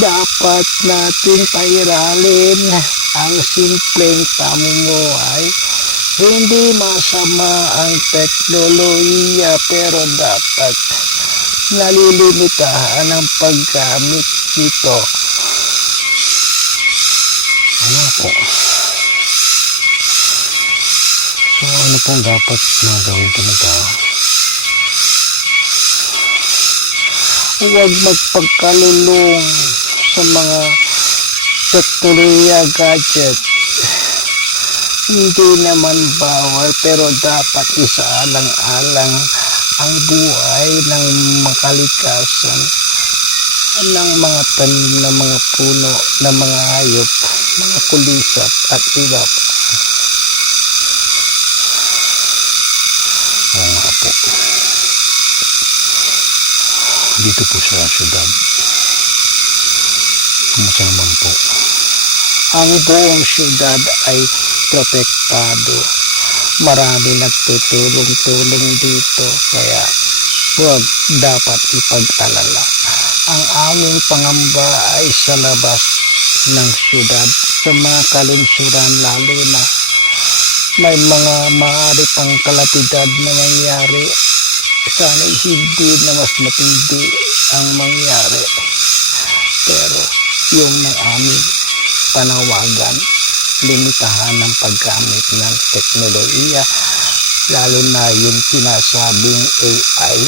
dapat natin pairalin ang simpleng pamumuhay. Hindi masama ang teknolohiya pero dapat nalilimitahan ang paggamit nito. Ano po? So ano pong dapat na gawin po ng tao? Huwag magpagkalulong sa mga teknolohiya gadget. Hindi naman bawal pero dapat isaalang-alang ang buhay ng makalikasan ng mga tanim na mga puno, na mga hayop, mga kulisap at iba pa. Oo nga po. Dito po sa syudad. Kumusta naman po? Ang buong syudad ay protektado. Marami nagtutulong-tulong dito kaya huwag dapat ipag-alala. Ang aming pangamba ay sa labas ng syudad sa mga kalungsuran, lalo na may mga maaari pang kalamidad na mangyari. Sana hindi na mas matindi ang mangyari, pero yung ng aming panawagan, limitahan ng paggamit ng teknolohiya, lalo na yung sinasabing AI.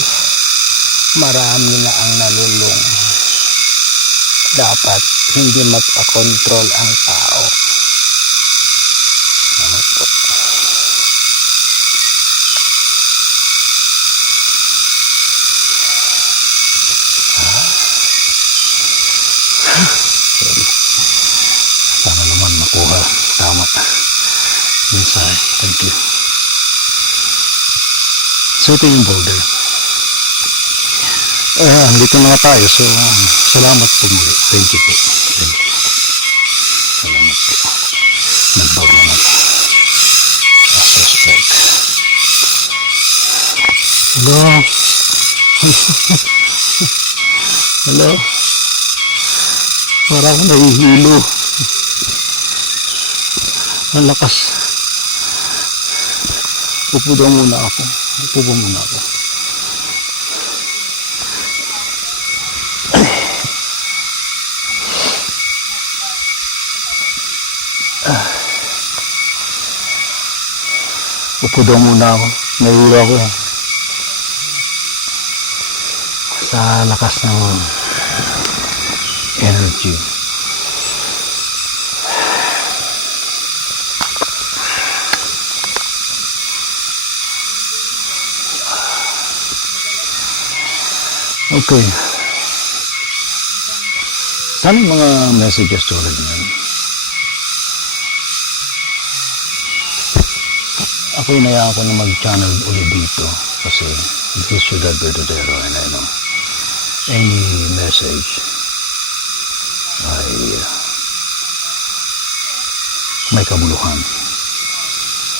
Marami na ang nalulung. Dapat hindi magpakontrol ang tao. Ano po? Sana naman makuha. Tama. Mensahe. Thank you. So ito yung boulder. Dito na nga tayo. So, salamat po muli. Thank you po. Thank you. Salamat po. Nagbaw naman ako. Suspect. Hello? Hello? Parang ako nahihilo. Ang lakas. Upo daw muna ako. Upo ba muna ako? Upo daw muna ako. Nahihilo ako. Sa lakas ng energy. Okay. Saan yung mga messages tulad niyan? Ako inaya ako na mag-channel ulit dito kasi this is Ciudad Verdadero and I know any message ay may kabuluhan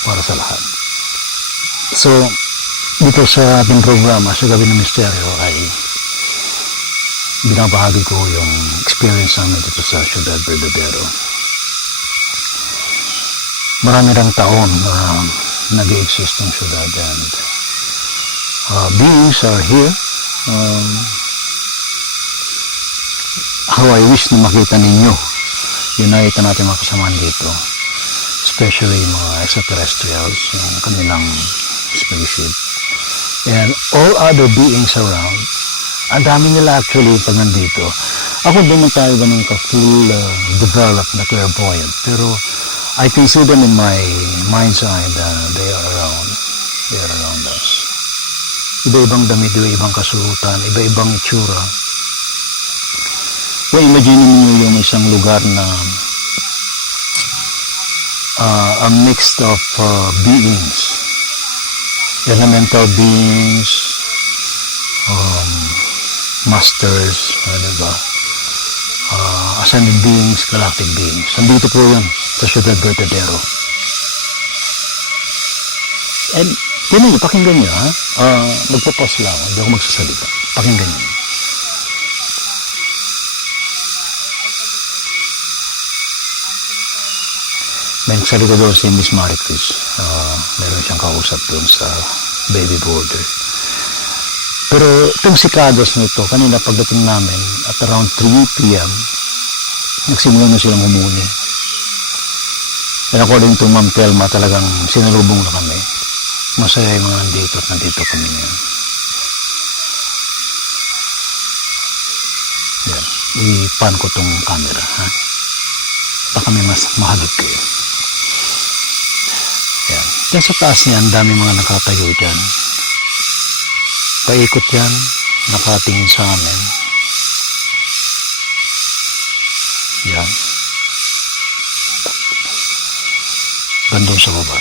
para sa lahat. So, dito sa ating programa, sa Gabi ng Misteryo, ay binabahagi ko yung experience namin dito sa Ciudad Verdadero. Marami rang taon na nag-i-exist ng syudad and beings are here. How I wish na makita ninyo yung nakita natin mga kasamaan dito, especially mga extraterrestrials, yung kanilang spaceship and all other beings around. Ang dami nila actually pag nandito. Ako din man tayo ganun ka-full developed na clairvoyant, pero I can see them in my mind's eye that they are around. They are around us. Iba-ibang damit, iba-ibang kasuotan, iba-ibang itsura. Kung imagine niyo yung isang lugar na a mix of beings, elemental beings, masters, diba? Ascended beings, galactic beings. Nandito po yun sa Ciudad Verdadero. And tinan niyo, pakinggan niyo, ha? Magpo-pause lang, hindi ako magsasalita. Pakinggan niyo. May nagsalita doon si Miss Maricris. Meron siyang kausap doon sa baby border. Pero itong sikados na ito, kanina pagdating namin at around 3 p.m., nagsimula na silang humuni. And according to Ma'am Telma, talagang sinalubong na kami. Masaya yung mga nandito at nandito kami ngayon. Yan. I-pan ko tong camera, ha? Baka may mas mahalog kayo. Yan. Yan sa taas niyan, dami mga nakatayo dyan. Paikot yan, nakatingin sa amin. Yan. Bandong sa baba.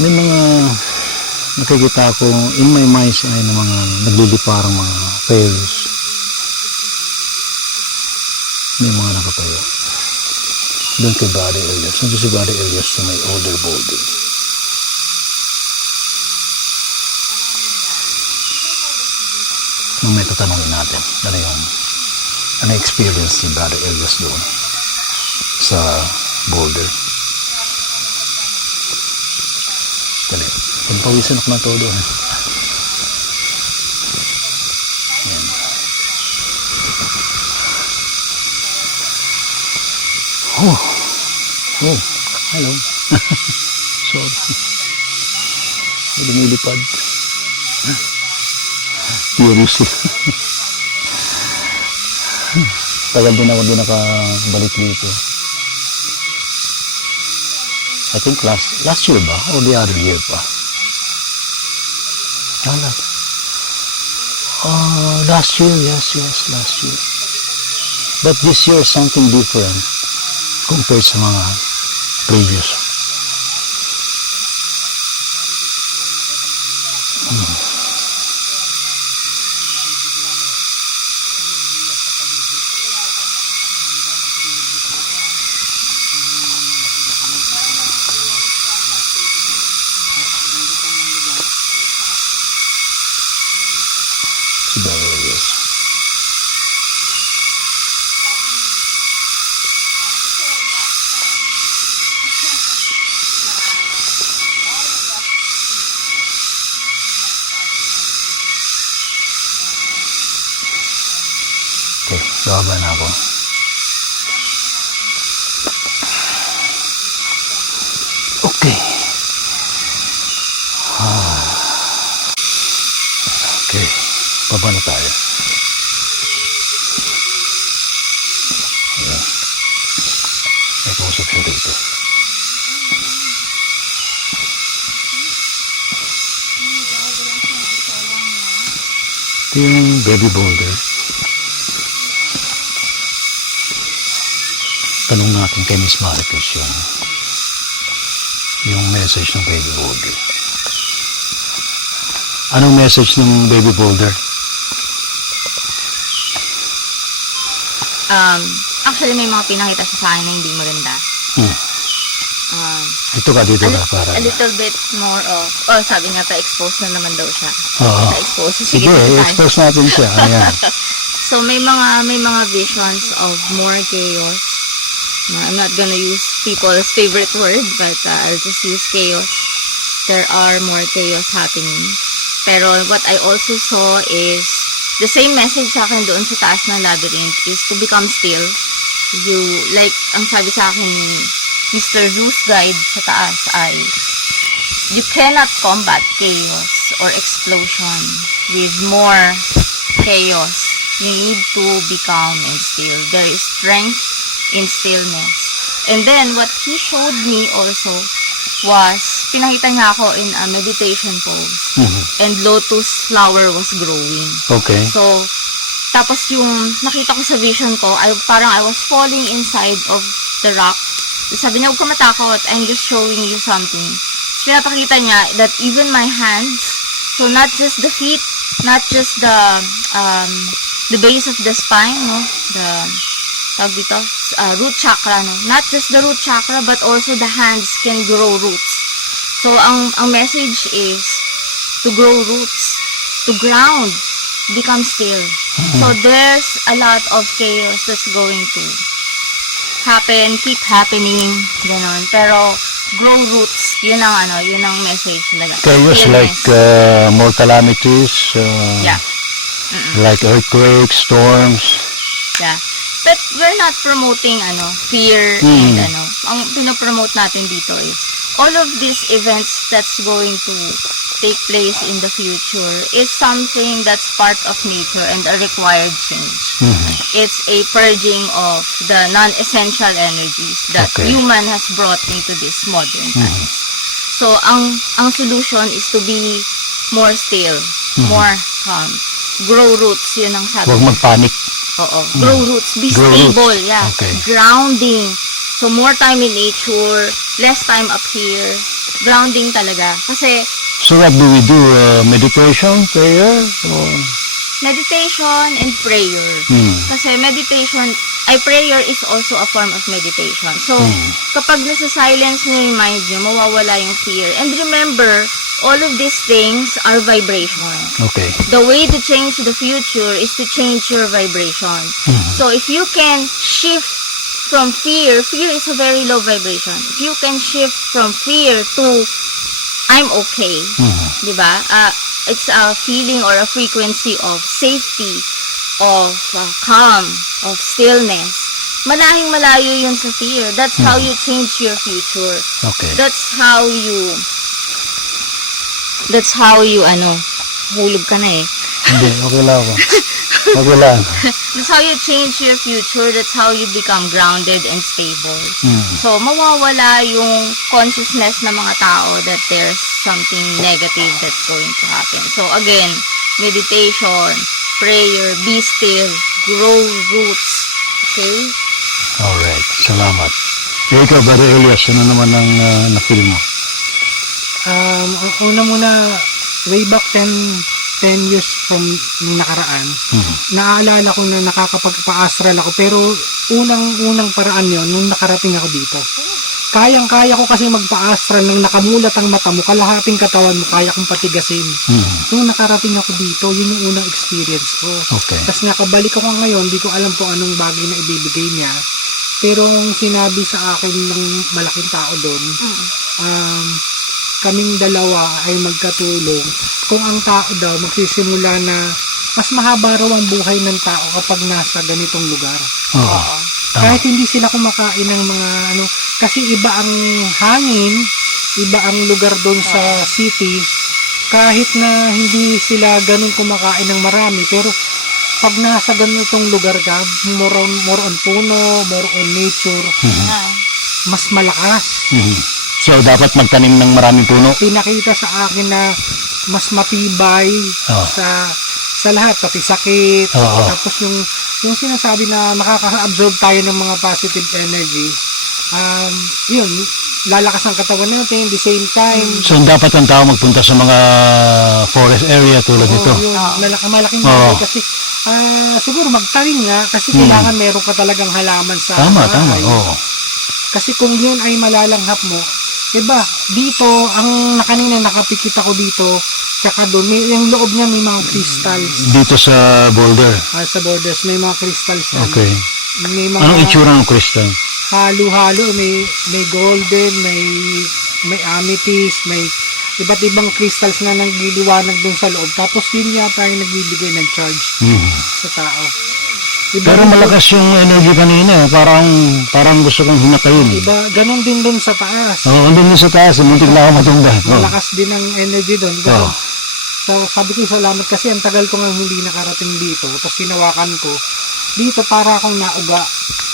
May mga nakikita ko in my mind ay na mga nagliliparang mga fairies. May mga nakatayo. Doon kay Brother Elias. Nandun si Brother Elias sa may older boulder. Mamaya tatanungin natin. Ano yung experience si Brother Elias doon sa Boulder. Dali. Pagpawisan ako ng todo. Yan. Oh. Oh. Hello. Sorry. May lumilipad. Curious. Tagal din ako din nakabalik dito. I think last year ba? Or the other year pa? Last year, yes, last year. But this year is something different compared sa mga previous. Si Brother Elias. Okay, bababa na ako. Okay. Okay, baba na tayo. Ayan. May kausap siya dito. Ito yung baby boulder. Tanong natin kay Miss Maricruz yung message ng baby boulder. Anong message ng baby boulder? Actually, may mga pinakita siya sa akin na hindi maganda. Dito ka para. A little bit more of, sabi nga pa-expose na naman daw siya. Oo. Pa-expose. Sige, expose natin siya. Ayan. So, may mga visions of more chaos. I'm not gonna use people's favorite word, but I'll just use chaos. There are more chaos happening. Pero what I also saw is the same message sa akin doon sa taas ng labyrinth is to become still. Ang sabi sa akin ni Mr. Zeus guide sa taas ay, you cannot combat chaos or explosion with more chaos. You need to be calm and still. There is strength in stillness. And then, what he showed me also was, pinakita niya ako in a meditation pose. And lotus flower was growing. Okay. So, tapos yung nakita ko sa vision ko, parang I was falling inside of the rock. Sabi niya, huwag ka matakot, I'm just showing you something. So, pinapakita niya that even my hands, so not just the feet, not just the base of the spine, no? Tawag dito, root chakra, no? Not just the root chakra, but also the hands can grow roots. So, ang message is to grow roots, to ground, become still. So, there's a lot of chaos that's going to happen, keep happening, ganon. Pero, grow roots, yun ang message talaga. Chaos like more calamities, yeah. Like earthquakes, storms. Yeah. But we're not promoting fear and ang pinopromote natin dito is all of these events that's going to take place in the future is something that's part of nature and a required change. It's a purging of the non-essential energies that human has brought into this modern times. So ang solution is to be more still, more calm. Grow roots, yun ang sabi. Huwag magpanik. Oo. Grow roots. Be Grow stable. roots. Yeah. Okay. Grounding. So, more time in nature, less time up here. Grounding talaga. Kasi, So what do we do? Meditation, prayer? Or? meditation and prayer. Kasi prayer is also a form of meditation. So, kapag nasa-silence mo yung mind nyo, mawawala yung fear. And remember, all of these things are vibration. Okay. The way to change the future is to change your vibration. So if you can shift from fear is a very low vibration. If you can shift from fear to I'm okay, diba? It's a feeling or a frequency of safety, of calm, of stillness. Malahing malayo yun sa fear. That's how you change your future. Okay. That's how you hulog ka na eh. Hindi, okay lang ako. Okay lang. That's how you change your future. That's how you become grounded and stable. So, mawawala yung consciousness ng mga tao that there's something negative that's going to happen. So, again, meditation, prayer, be still, grow roots. Okay? Alright, salamat. Ikaw, Brother Elias, ano naman ang na-feel mo? Ang una muna, way back 10 years from nung nakaraan, naaalala ko na nakakapagpa-astral ako, pero unang paraan yon nung nakarating ako dito. Kayang-kaya ko kasi magpa-astral nang nakamulat ang mata mo, kalahating katawan mo, kaya kong patigasin. Nung nakarating ako dito, yun yung unang experience ko. Okay. Tapos nakabalik ako ngayon, di ko alam kung anong bagay na ibibigay niya. Pero sinabi sa akin ng malaking tao doon, kaming dalawa ay magkatulong kung ang tao daw magsisimula na mas mahaba raw ang buhay ng tao kapag nasa ganitong lugar. Oo. Kahit hindi sila kumakain ng mga kasi iba ang hangin, iba ang lugar doon sa city, kahit na hindi sila ganun kumakain ng marami, pero pag nasa ganitong lugar ka, more on puno, more on nature, mas malakas. So, dapat magtanim ng maraming puno? Pinakita sa akin na mas matibay sa lahat, pati sakit. Tapos yung sinasabi na makaka-absorb tayo ng mga positive energy, yun, lalakas ang katawan natin, the same time. So, dapat ang tao magpunta sa mga forest area tulad nito? Malaking bagay kasi siguro magtanim nga kasi kailangan meron ka talagang halaman sa Tama, bahay. oo. Kasi kung yun ay malalanghap mo, diba, dito, ang kanina nakapikit ako dito, tsaka doon, yung loob niya may mga crystals. Dito sa boulder? Sa borders, may mga crystals. Okay. May mga Anong itsura ng crystal? halo-halo, may golden, may amethyst, may iba't ibang crystals na nagliliwanag doon sa loob. Tapos yun yata yung nagbibigay ng charge sa tao. Pero malakas yung energy kanina, parang gusto kong hinakayin. Iba, ganun din doon sa taas. Oo, andun din sa taas, muntik lang ako matumba. Malakas din ang energy doon. So, sabi ko salamat kasi ang tagal ko nga hindi nakarating dito. Tapos tinawakan ko. Dito para akong nauga.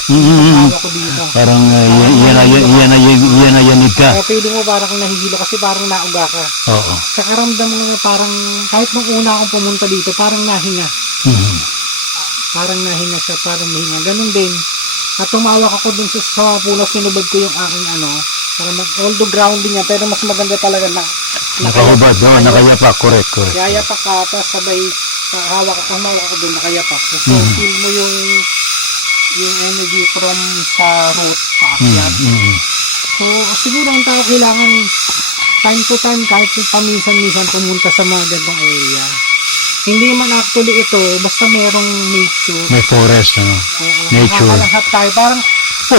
Tawa ko dito. Parang yan na yanig ka. Kaya pwede mo parang nahihilo kasi parang nauga ka. Oo. Sa karamdam mo na parang, kahit nung una akong pumunta dito, parang nahinga. Parang nahinga siya, parang nahinga. Ganun din. At tumawak ako dun sa puno, sinubad ko yung aking para although grounding niya, pero mas maganda talaga na Nakahubad, nakayapak, correct. Yayapak ka, tapos sabay, hawak ako dun, nakayapak. So, feel mo yung energy from sa root, paakyat. So, siguro ang tao kailangan time to time, kahit paminsan-minsan pumunta sa mga gantong area. Hindi man actually ito, basta merong nature. May forest, nature. Nakakalahat tayo,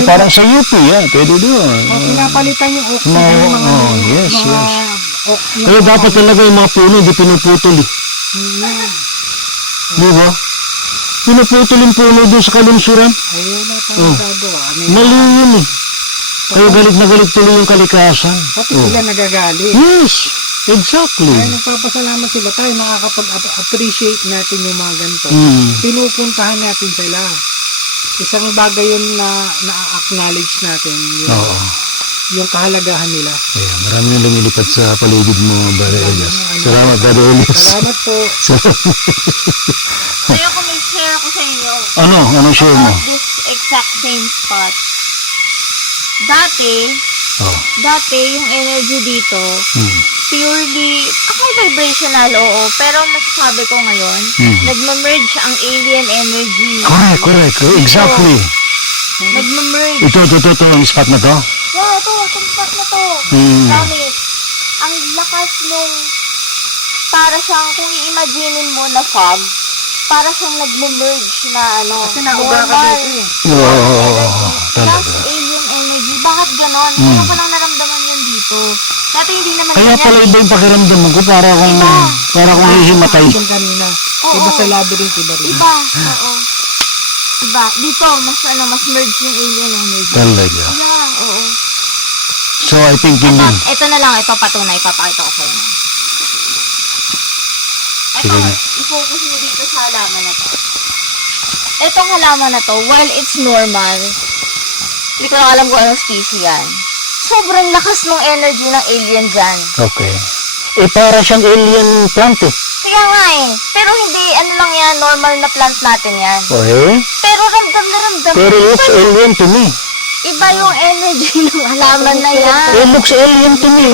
Parang sa UP, pwede doon. Pinapalitan yung oxygen, yes. yung Pero dapat talaga yung mga puno, hindi pinuputol. Di ba? Pinuputol yung puno doon sa kalunsuran. Ayun na tayo gagawa. Mali yun eh. Kaya galit na galit tuloy yung kalikasan. Pati sila nagagalit. Yes, exactly. Kaya nagpapasalamat sila tayo, makakapag-appreciate natin yung mga ganito. Pinupuntahan natin sila. Isang bagay yun na na-acknowledge natin yung kahalagahan nila. Yeah, maraming lumilipad sa paligid mo, Brother Elias. Salamat, Brother Elias. Salamat po. Kaya ko may share ko sa inyo. Anong share mo? About this exact same spot. Dati yung energy dito, purely, vibrational, oo. Pero masasabi ko ngayon, nagmamerge ang alien energy. Correct. Exactly. Nagmamerge. Ito, ang spot na to? Wow, itong spot na to. Promise. ang lakas nung, para siyang, kung i-imaginin mo na fog, para siyang nagme-merge na ano, Kasi nauga ka normal. dito eh. Oo, Plus talaga. alien energy. Bakit ganon? Ngayon ko lang naramdaman yun dito. Dati hindi naman Kaya ganyan. pala iba yung pakiramdam ko, para akong hihimatay. Yung kanina. Oo. Iba sa labyrinth, iba rin. Iba, oo. Iba. Dito, mas merge yung alien energy. Talaga. Yeah, oo. So I think yun yun. Ito na lang, ito patunay, papakita ko sa'yo. Ito, Sige na. i-focus mo dito sa halaman na to. Itong halaman na to, while it's normal, hindi ko lang alam kung anong species yan. Sobrang lakas ng energy ng alien dyan. Okay. Eh, para siyang alien plant eh. Kaya nga eh. Pero hindi, ano lang yan, normal na plant natin yan. Okay. Pero ramdam na ramdam. Pero it looks alien to me. Iba yung energy ng halaman na yan. It looks alien to me.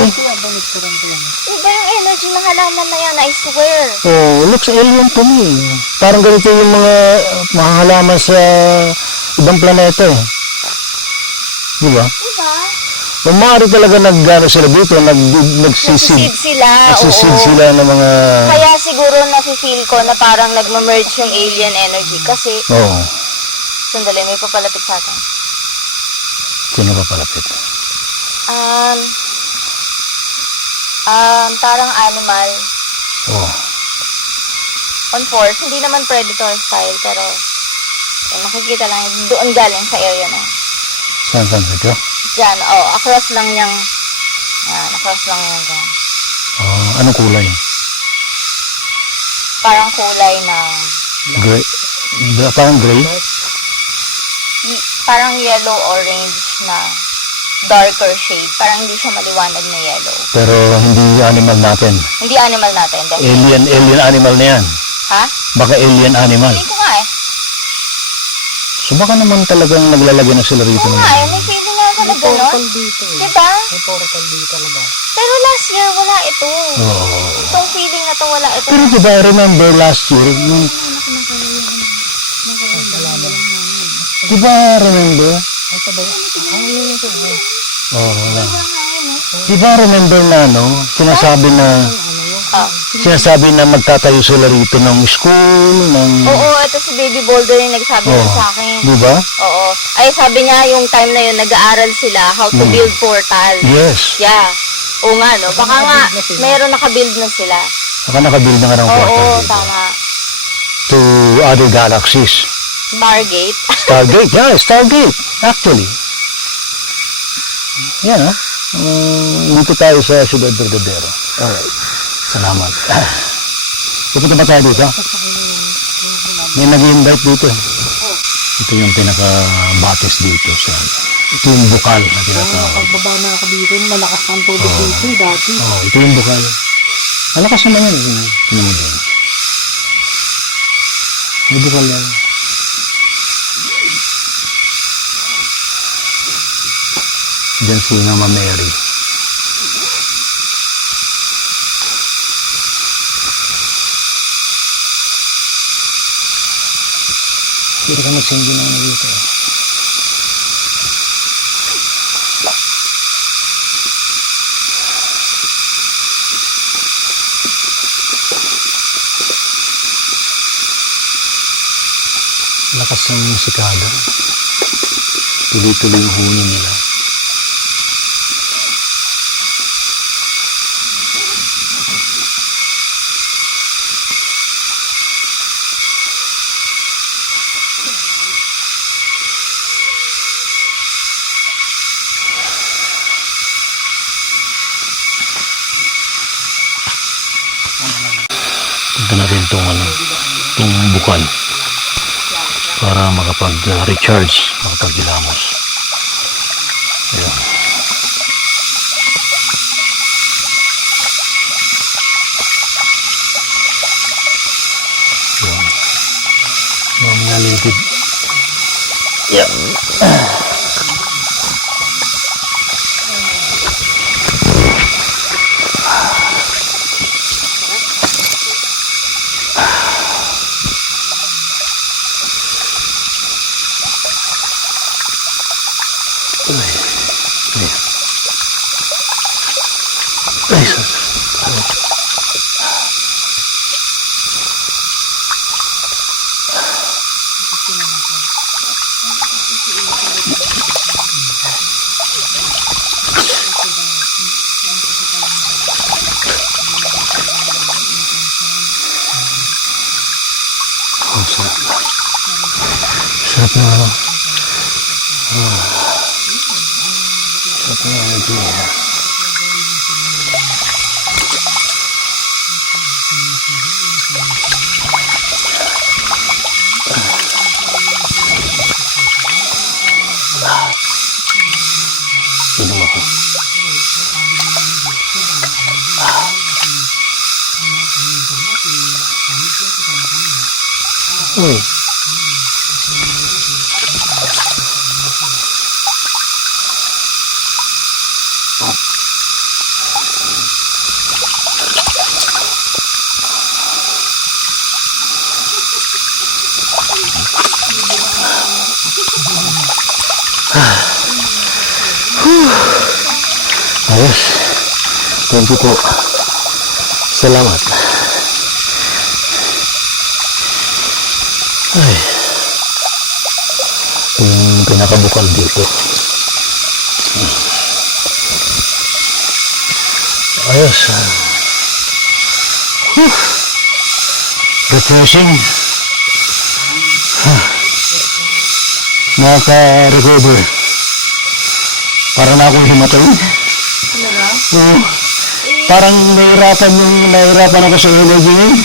Iba yung energy ng halaman na yan, I swear. Oh, it looks alien to me. Parang ganito yung mga halaman sa ibang planeta eh. Di ba? Diba? Maaari talaga nag-ano sila dito, nagsisid. Nagsisid sila, Nagsisid oo. sila ng mga... Kaya siguro nafe-feel ko na parang nagma-merge yung alien energy. Kasi, Oo. sandali, may papalapit sa atin. Sino pa palapit? Parang animal. Oo. On force, hindi naman predator style, pero makikita lang, doon galing sa area na yun. Saan ito? Diyan, across lang niyang, across lang niyang dyan. Anong kulay? Parang kulay ng, Gray? Parang gray? parang yellow-orange na darker shade. Parang hindi siya maliwanag na yellow. Pero hindi animal natin. Hindi animal natin, definitely. Alien animal na yan. Ha? Baka alien animal. Hindi ko nga eh. So baka naman talagang naglalagay na sila rito. Oo nga eh, may feeling nga ako na gano'n. dito eh. Diba? May portal dito talaga. Pero last year, wala ito. Oo. Itong feeling na to, wala ito. Pero diba, I remember last year, diba, remember? Oo, wala. Diba, remember na, sinasabi na magtatayo sila rito ng school, ng... Oo, ito si Baby Boulder yung nagsabi Oo. nun sa akin. Diba? Oo. Ay, sabi niya yung time na yun, nag-aaral sila how to build portal. Yes. Yeah. Oo nga, no? Baka nga, meron nakabuild na sila. Saka nakabuild na nga ng portal Oo, dito. tama. To other galaxies. Stargate. Stargate, yeah, Stargate, actually. Yan, dito tayo sa Ciudad Verdadero. Alright, salamat. Pupunta ba tayo dito? May nag-invite dito. Ito yung pinaka-batis dito. Ito yung bukal na tinatawag. Pagbaba na ako dito, malakas ang tubig dito eh, dati. Ito yung bukal. Malakas naman yan. Tingnan mo din. May bukal yan. Diyan si Mama Mary. Pwede ka magsindi na dito. Lakas ng musikada. Tuloy-tuloy yung huni nila. Punta natin itong bukal para makapag-recharge, makapag-ilamos. Ayan. Ayan. Ayan, nalilipid. Ayan. Ay, sus. Oh, sarap. Sarap na ano. Sarap na idea. Inom ako. Uy. Ayos. Thank you po. Salamat. Ay. Yung pinakabukal dito. Ayos. Refreshing. Nakaka-recover. Para na akong himatay. Oo. Parang nahirapan ako sa energy ngayon.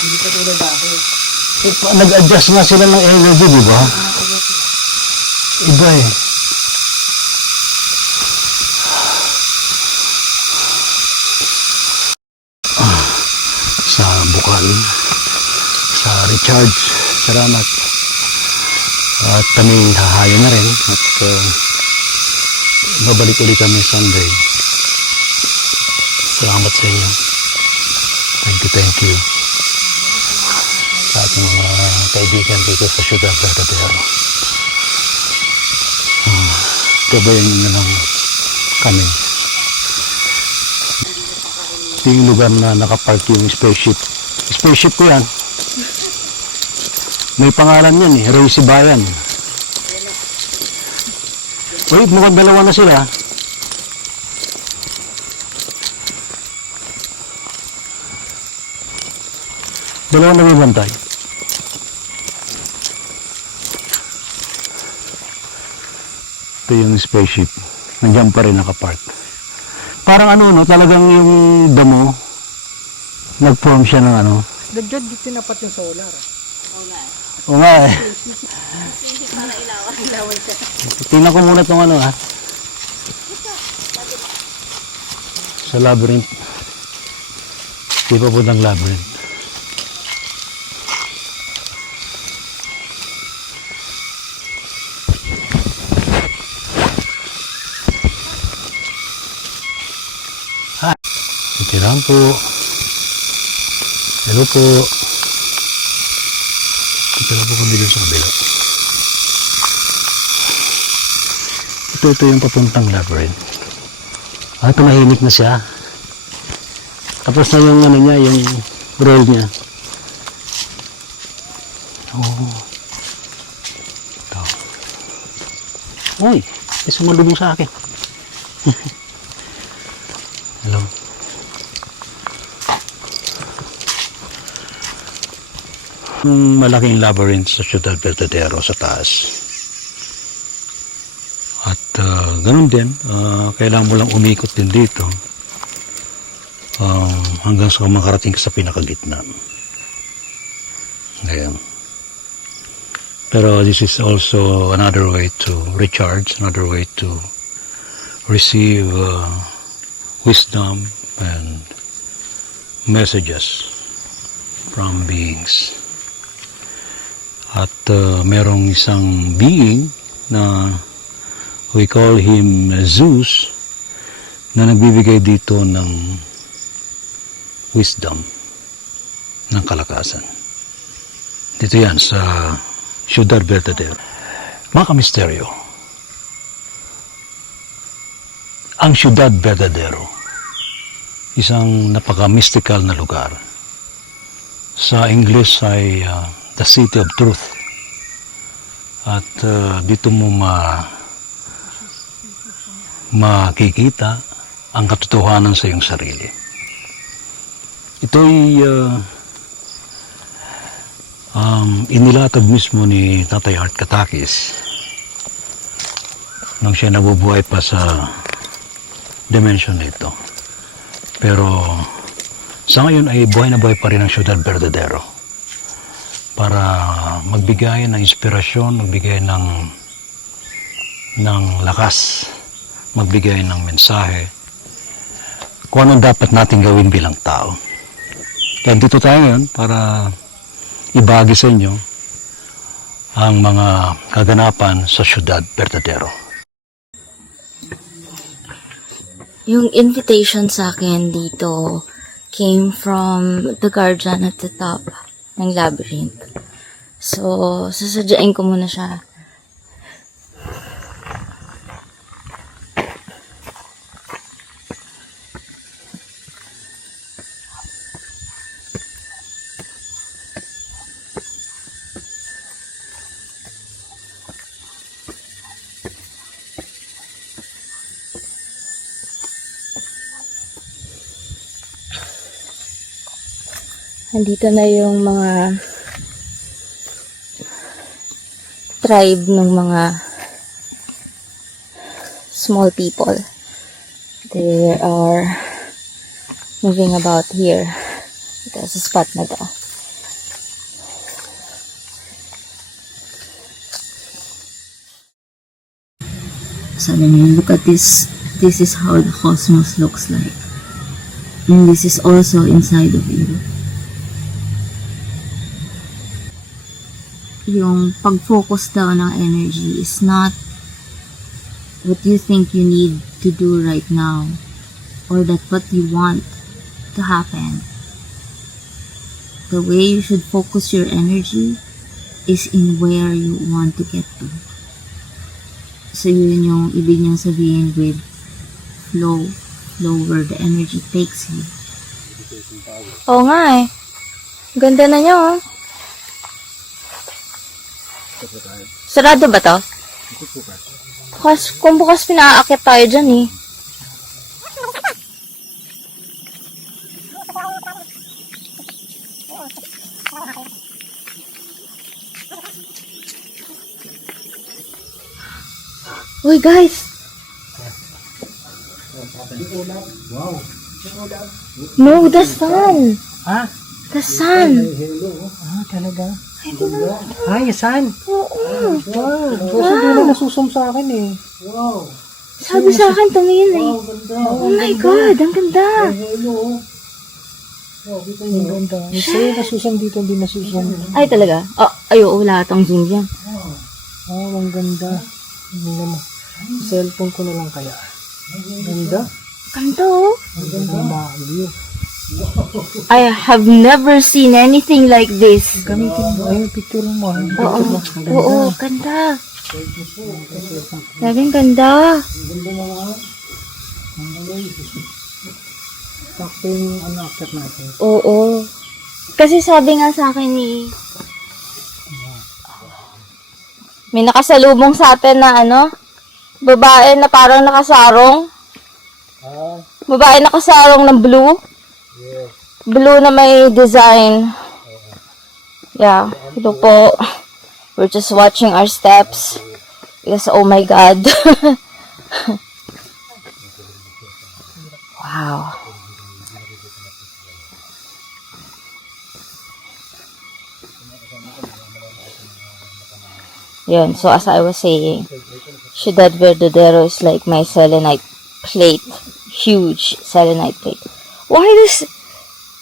Hindi ka tulad dati. Nag-adjust nga sila ng energy, di ba? Iba eh. Sa bukal, sa recharge, salamat. At kami hahayo na rin at babalik ulit kami Sunday. Salamat sa inyo. Thank you. Sa ating mga kaibigan dito sa Ciudad Verdadero. Gabayan nyo na lang kami. Ito yung lugar na nakapark yung spaceship. Spaceship ko yan. May pangalan yan eh, Ray Sibayan. Wait, mukhang dalawa na sila. Dalawa na may bantay. Ito yung spaceship. Nandiyan pa rin nakapark. Parang ano, no? Talagang yung damo, nag-form siya ng ano. Dagdag dito tinapat yung solar. Oo nga eh. Tingnan ko muna itong ano ha. Sa labyrinth. Di pa po ng labyrinth. Hi. Itiran po. Hello po. Itiran po kami dun sa kabila. Ito yung papuntang labyrinth. Tumahimik na siya. Tapos na yung ano niya, yung roll niya. Oh. Ito. Uy, may sumalubong sa akin. Hello. Yung malaking labyrinth sa Ciudad Verdadero sa taas. At ganun din, kailangan mo lang umikot din dito hanggang sa makarating ka sa pinakagitna. Ngayon. Pero this is also another way to recharge, another way to receive wisdom and messages from beings. At merong isang being na we call him Zeus na nagbibigay dito ng wisdom, ng kalakasan. Dito yan sa Ciudad Verdadero. Mga kamisteryo, ang Ciudad Verdadero, isang napaka-mystical na lugar. Sa English ay the City of Truth. At dito mo makikita ang katotohanan sa iyong sarili. Ito'y inilatag mismo ni Tatay Art Katakis nung siya nabubuhay pa sa dimension nito. Pero sa ngayon ay buhay na buhay pa rin ang Ciudad Verdadero para magbigay ng inspirasyon, magbigay ng lakas, magbigay ng mensahe kung anong dapat natin gawin bilang tao. Kaya dito tayo ngayon para ibahagi sa inyo ang mga kaganapan sa Ciudad Verdadero. Yung invitation sa akin dito came from the guardian at the top ng labyrinth. So, sasadyain ko muna siya. Andito na yung mga tribe ng mga small people. They are moving about here. Ito sa spot na to. Suddenly, look at this. This is how the cosmos looks like. And this is also inside of you. Yung pag-focus daw ng energy is not what you think you need to do right now or that what you want to happen. The way you should focus your energy is in where you want to get to. So yun yung ibig niyang sabihin with flow where the energy takes you. Oo nga eh. Ganda na niya oh. Sarado ba to? Kung bukas pinaaakit tayo dyan eh. Uy guys! No, the sun! Ha? The sun! Ah, talaga? Ay, san? Oo. Wow. Kasi hindi na nasusum sa akin eh. Wow. Sabi sa akin, tumingin eh. Oh my God, ang ganda. Wow, kita niyo. Ang ganda. Kasi nasusum dito, hindi nasusum. Ay, talaga? Oo, wala atang zoom yan. Wow, ang ganda. Hindi naman. Cellphone ko na lang kaya. Ang ganda. Ganda oh. Ang ganda. View. I have never seen anything like this. Gamitin mo. Ayun, picture mo. Oo, ganda. Laging ganda. Sakto yung akit natin. Oo. Kasi sabi nga sa akin ni may nakasalubong sa atin na babae na parang nakasarong. Babae nakasarong ng blue. Blue na may design. Yeah, ito po. We're just watching our steps. Because, oh my God. Wow. Yun, so as I was saying, Ciudad Verdadero is like my selenite plate. Huge selenite plate. Why this?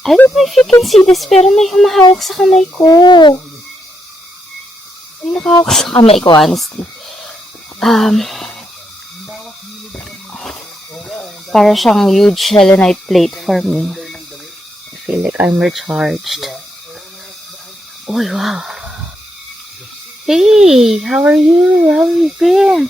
I don't know if you can see this, pero may humahawak sa kamay ko. May nakahawak sa kamay ko, honestly. Para siyang huge selenite plate for me. I feel like I'm recharged. Uy, wow. Hey, how are you? How have you been?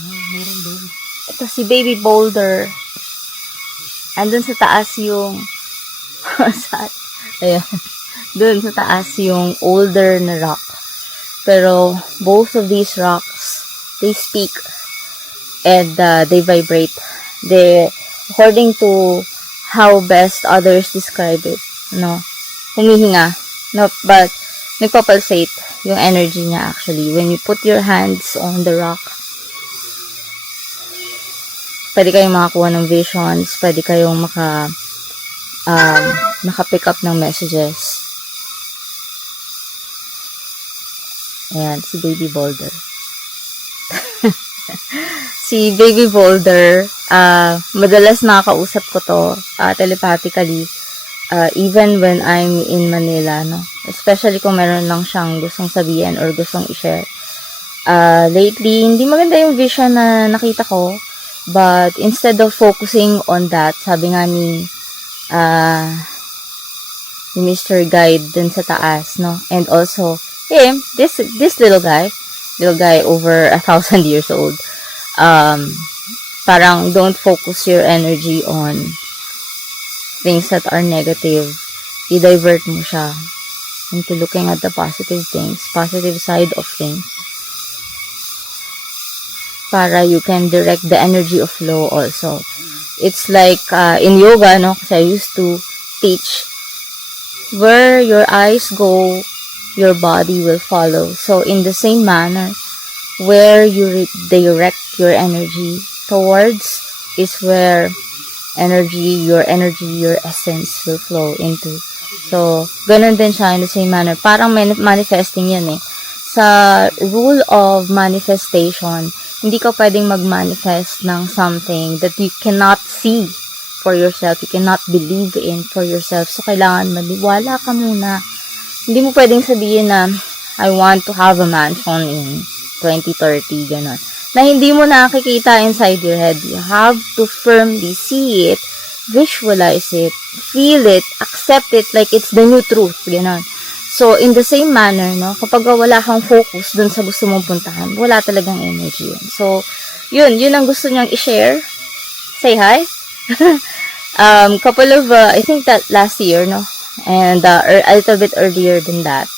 Meron doon. Ito si Baby Boulder. Andun sa taas yung ayan. Doon sa taas yung older na rock. Pero both of these rocks, they speak and they vibrate. They, according to how best others describe it, no, humihinga, no, but nagpapulsate yung energy niya actually. When you put your hands on the rock, pwede kayong makakuha ng visions, pwede kayong maka-pick up ng messages. Ayan, si Baby Boulder. Si Baby Boulder, madalas nakakausap ko to telepathically, even when I'm in Manila, no? Especially kung meron lang siyang gustong sabihin or gustong i-share. Lately, hindi maganda yung vision na nakita ko, but instead of focusing on that, sabi nga ni Mr. Guide dun sa taas, no? And also, him, this little guy over 1,000 years old, parang don't focus your energy on things that are negative. I-divert mo siya into looking at the positive things, positive side of things, para you can direct the energy of flow also. It's like in yoga, no? Kasi I used to teach, where your eyes go, your body will follow. So in the same manner, where you direct your energy towards is where your essence will flow into. So, ganun din siya in the same manner. Parang manifesting yan eh. Sa rule of manifestation, hindi ka pwedeng mag-manifest ng something that you cannot see for yourself, you cannot believe in for yourself. So, kailangan maniwala ka muna. Hindi mo pwedeng sabihin na, I want to have a mansion in 2030, gano'n. Na hindi mo nakikita inside your head. You have to firmly see it, visualize it, feel it, accept it like it's the new truth, gano'n. So, in the same manner, no, kapag wala kang focus dun sa gusto mong puntahan, wala talagang energy yun. So, yun ang gusto niyang i-share. Say hi. Couple of, I think that last year, no, and a little bit earlier than that,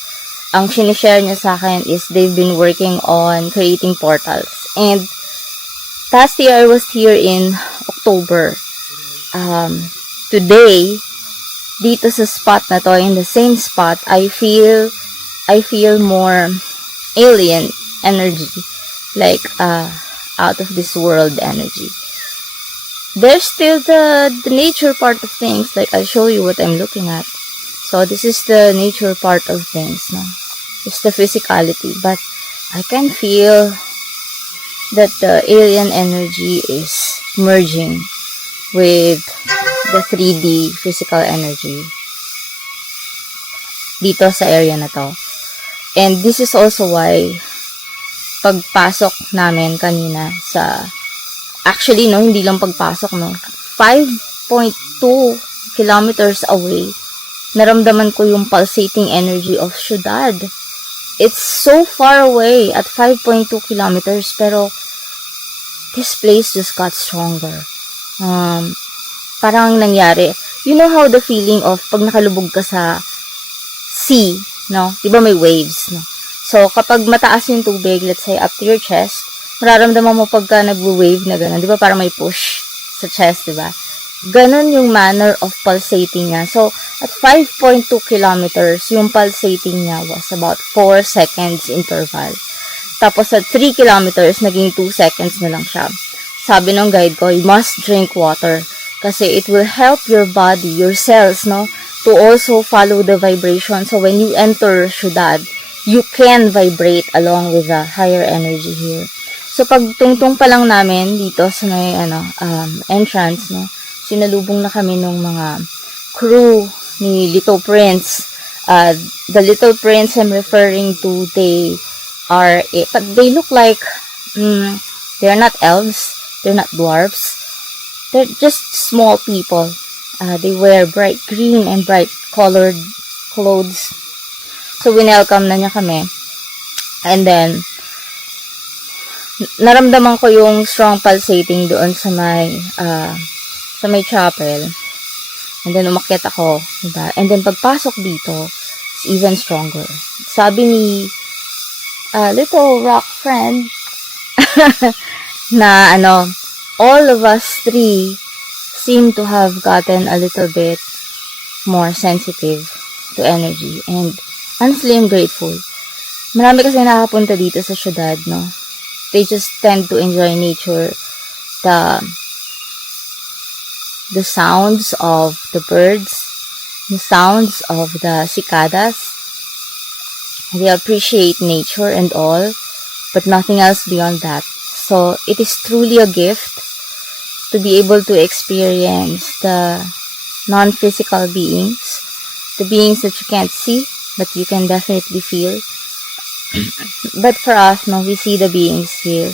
ang sinishare niya sa akin is they've been working on creating portals. And last year, I was here in October. Today, dito sa spot na to, in the same spot, I feel more alien energy, like out of this world energy. There's still the nature part of things, like I'll show you what I'm looking at. So this is the nature part of things, no? It's the physicality, but I can feel that the alien energy is merging with the 3D physical energy dito sa area na to. And this is also why pagpasok namin kanina sa, actually no, hindi lang pagpasok, no, 5.2 kilometers away, naramdaman ko yung pulsating energy of Ciudad. It's so far away at 5.2 kilometers, pero this place just got stronger. Parang nangyari, you know how the feeling of pag nakalubog ka sa sea, no? Diba may waves, no? So, kapag mataas yung tubig, let's say up to your chest, mararamdaman mo pagka nag-wave na gano'n, diba parang may push sa chest, diba? Ganon yung manner of pulsating niya. So, at 5.2 kilometers, yung pulsating niya was about 4 seconds interval. Tapos at 3 kilometers, naging 2 seconds na lang siya. Sabi ng guide ko, you must drink water. Kasi it will help your body, your cells, no, to also follow the vibration. So, when you enter Ciudad, you can vibrate along with the higher energy here. So, pag tungtong pa lang namin dito sa may, entrance, no, sinalubong na kami ng mga crew ni Little Prince. The Little Prince I'm referring to, but they look like, they're not elves, they're not dwarfs, they're just small people. They wear bright green and bright colored clothes. So, winelcome na niya kami. And then, naramdaman ko yung strong pulsating doon sa may chapel. And then umakyat ako, diba? And then pagpasok dito, it's even stronger. Sabi ni little rock friend na all of us three seem to have gotten a little bit more sensitive to energy. And honestly, I'm grateful. Marami kasi nakapunta dito sa syudad, no? They just tend to enjoy nature, the sounds of the birds, the sounds of the cicadas. They appreciate nature and all, but nothing else beyond that. So it is truly a gift to be able to experience the non-physical beings, the beings that you can't see, but you can definitely feel. But for us, no, we see the beings here.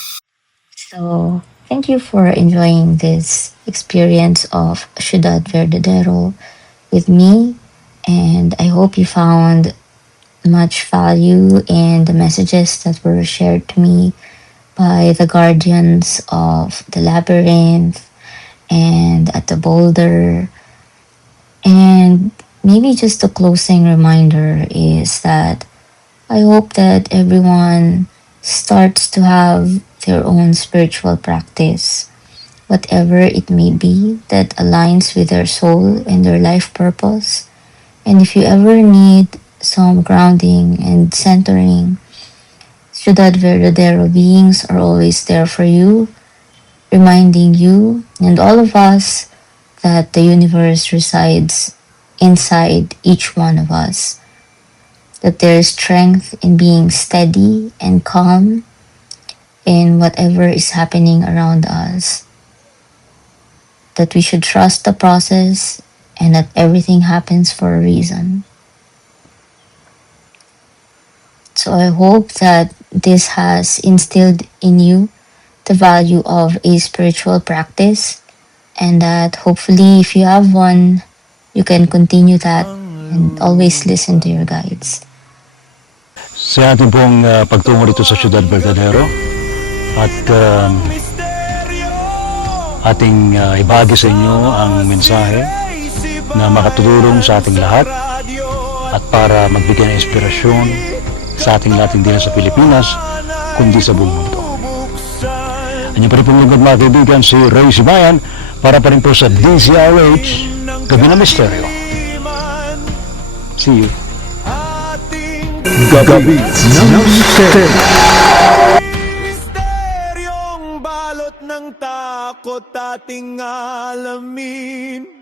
So thank you for enjoying this experience of Ciudad Verdadero with me, and I hope you found much value in the messages that were shared to me by the guardians of the labyrinth and at the boulder. And maybe just a closing reminder is that I hope that everyone starts to have their own spiritual practice, whatever it may be, that aligns with their soul and their life purpose. And if you ever need some grounding and centering, Ciudad Verdadero beings are always there for you, reminding you and all of us that the universe resides inside each one of us, that there is strength in being steady and calm in whatever is happening around us, that we should trust the process and that everything happens for a reason. So I hope that this has instilled in you the value of a spiritual practice, and that hopefully if you have one, you can continue that and always listen to your guides. Sa ating pong pagtungo dito sa Ciudad Verdadero at ating ibahagi sa inyo ang mensahe na makatulong sa ating lahat at para magbigay ng inspirasyon sa ating lahat, hindi na sa Pilipinas kundi sa buong mundo. Anyo pa rin pong lingkod mga kaibigan, si Ray Sibayan, para pa rin po sa DZRH Gabi na Misteryo. See you. Gabi ng Misteryo. Misteryong balot ng takot ating alamin.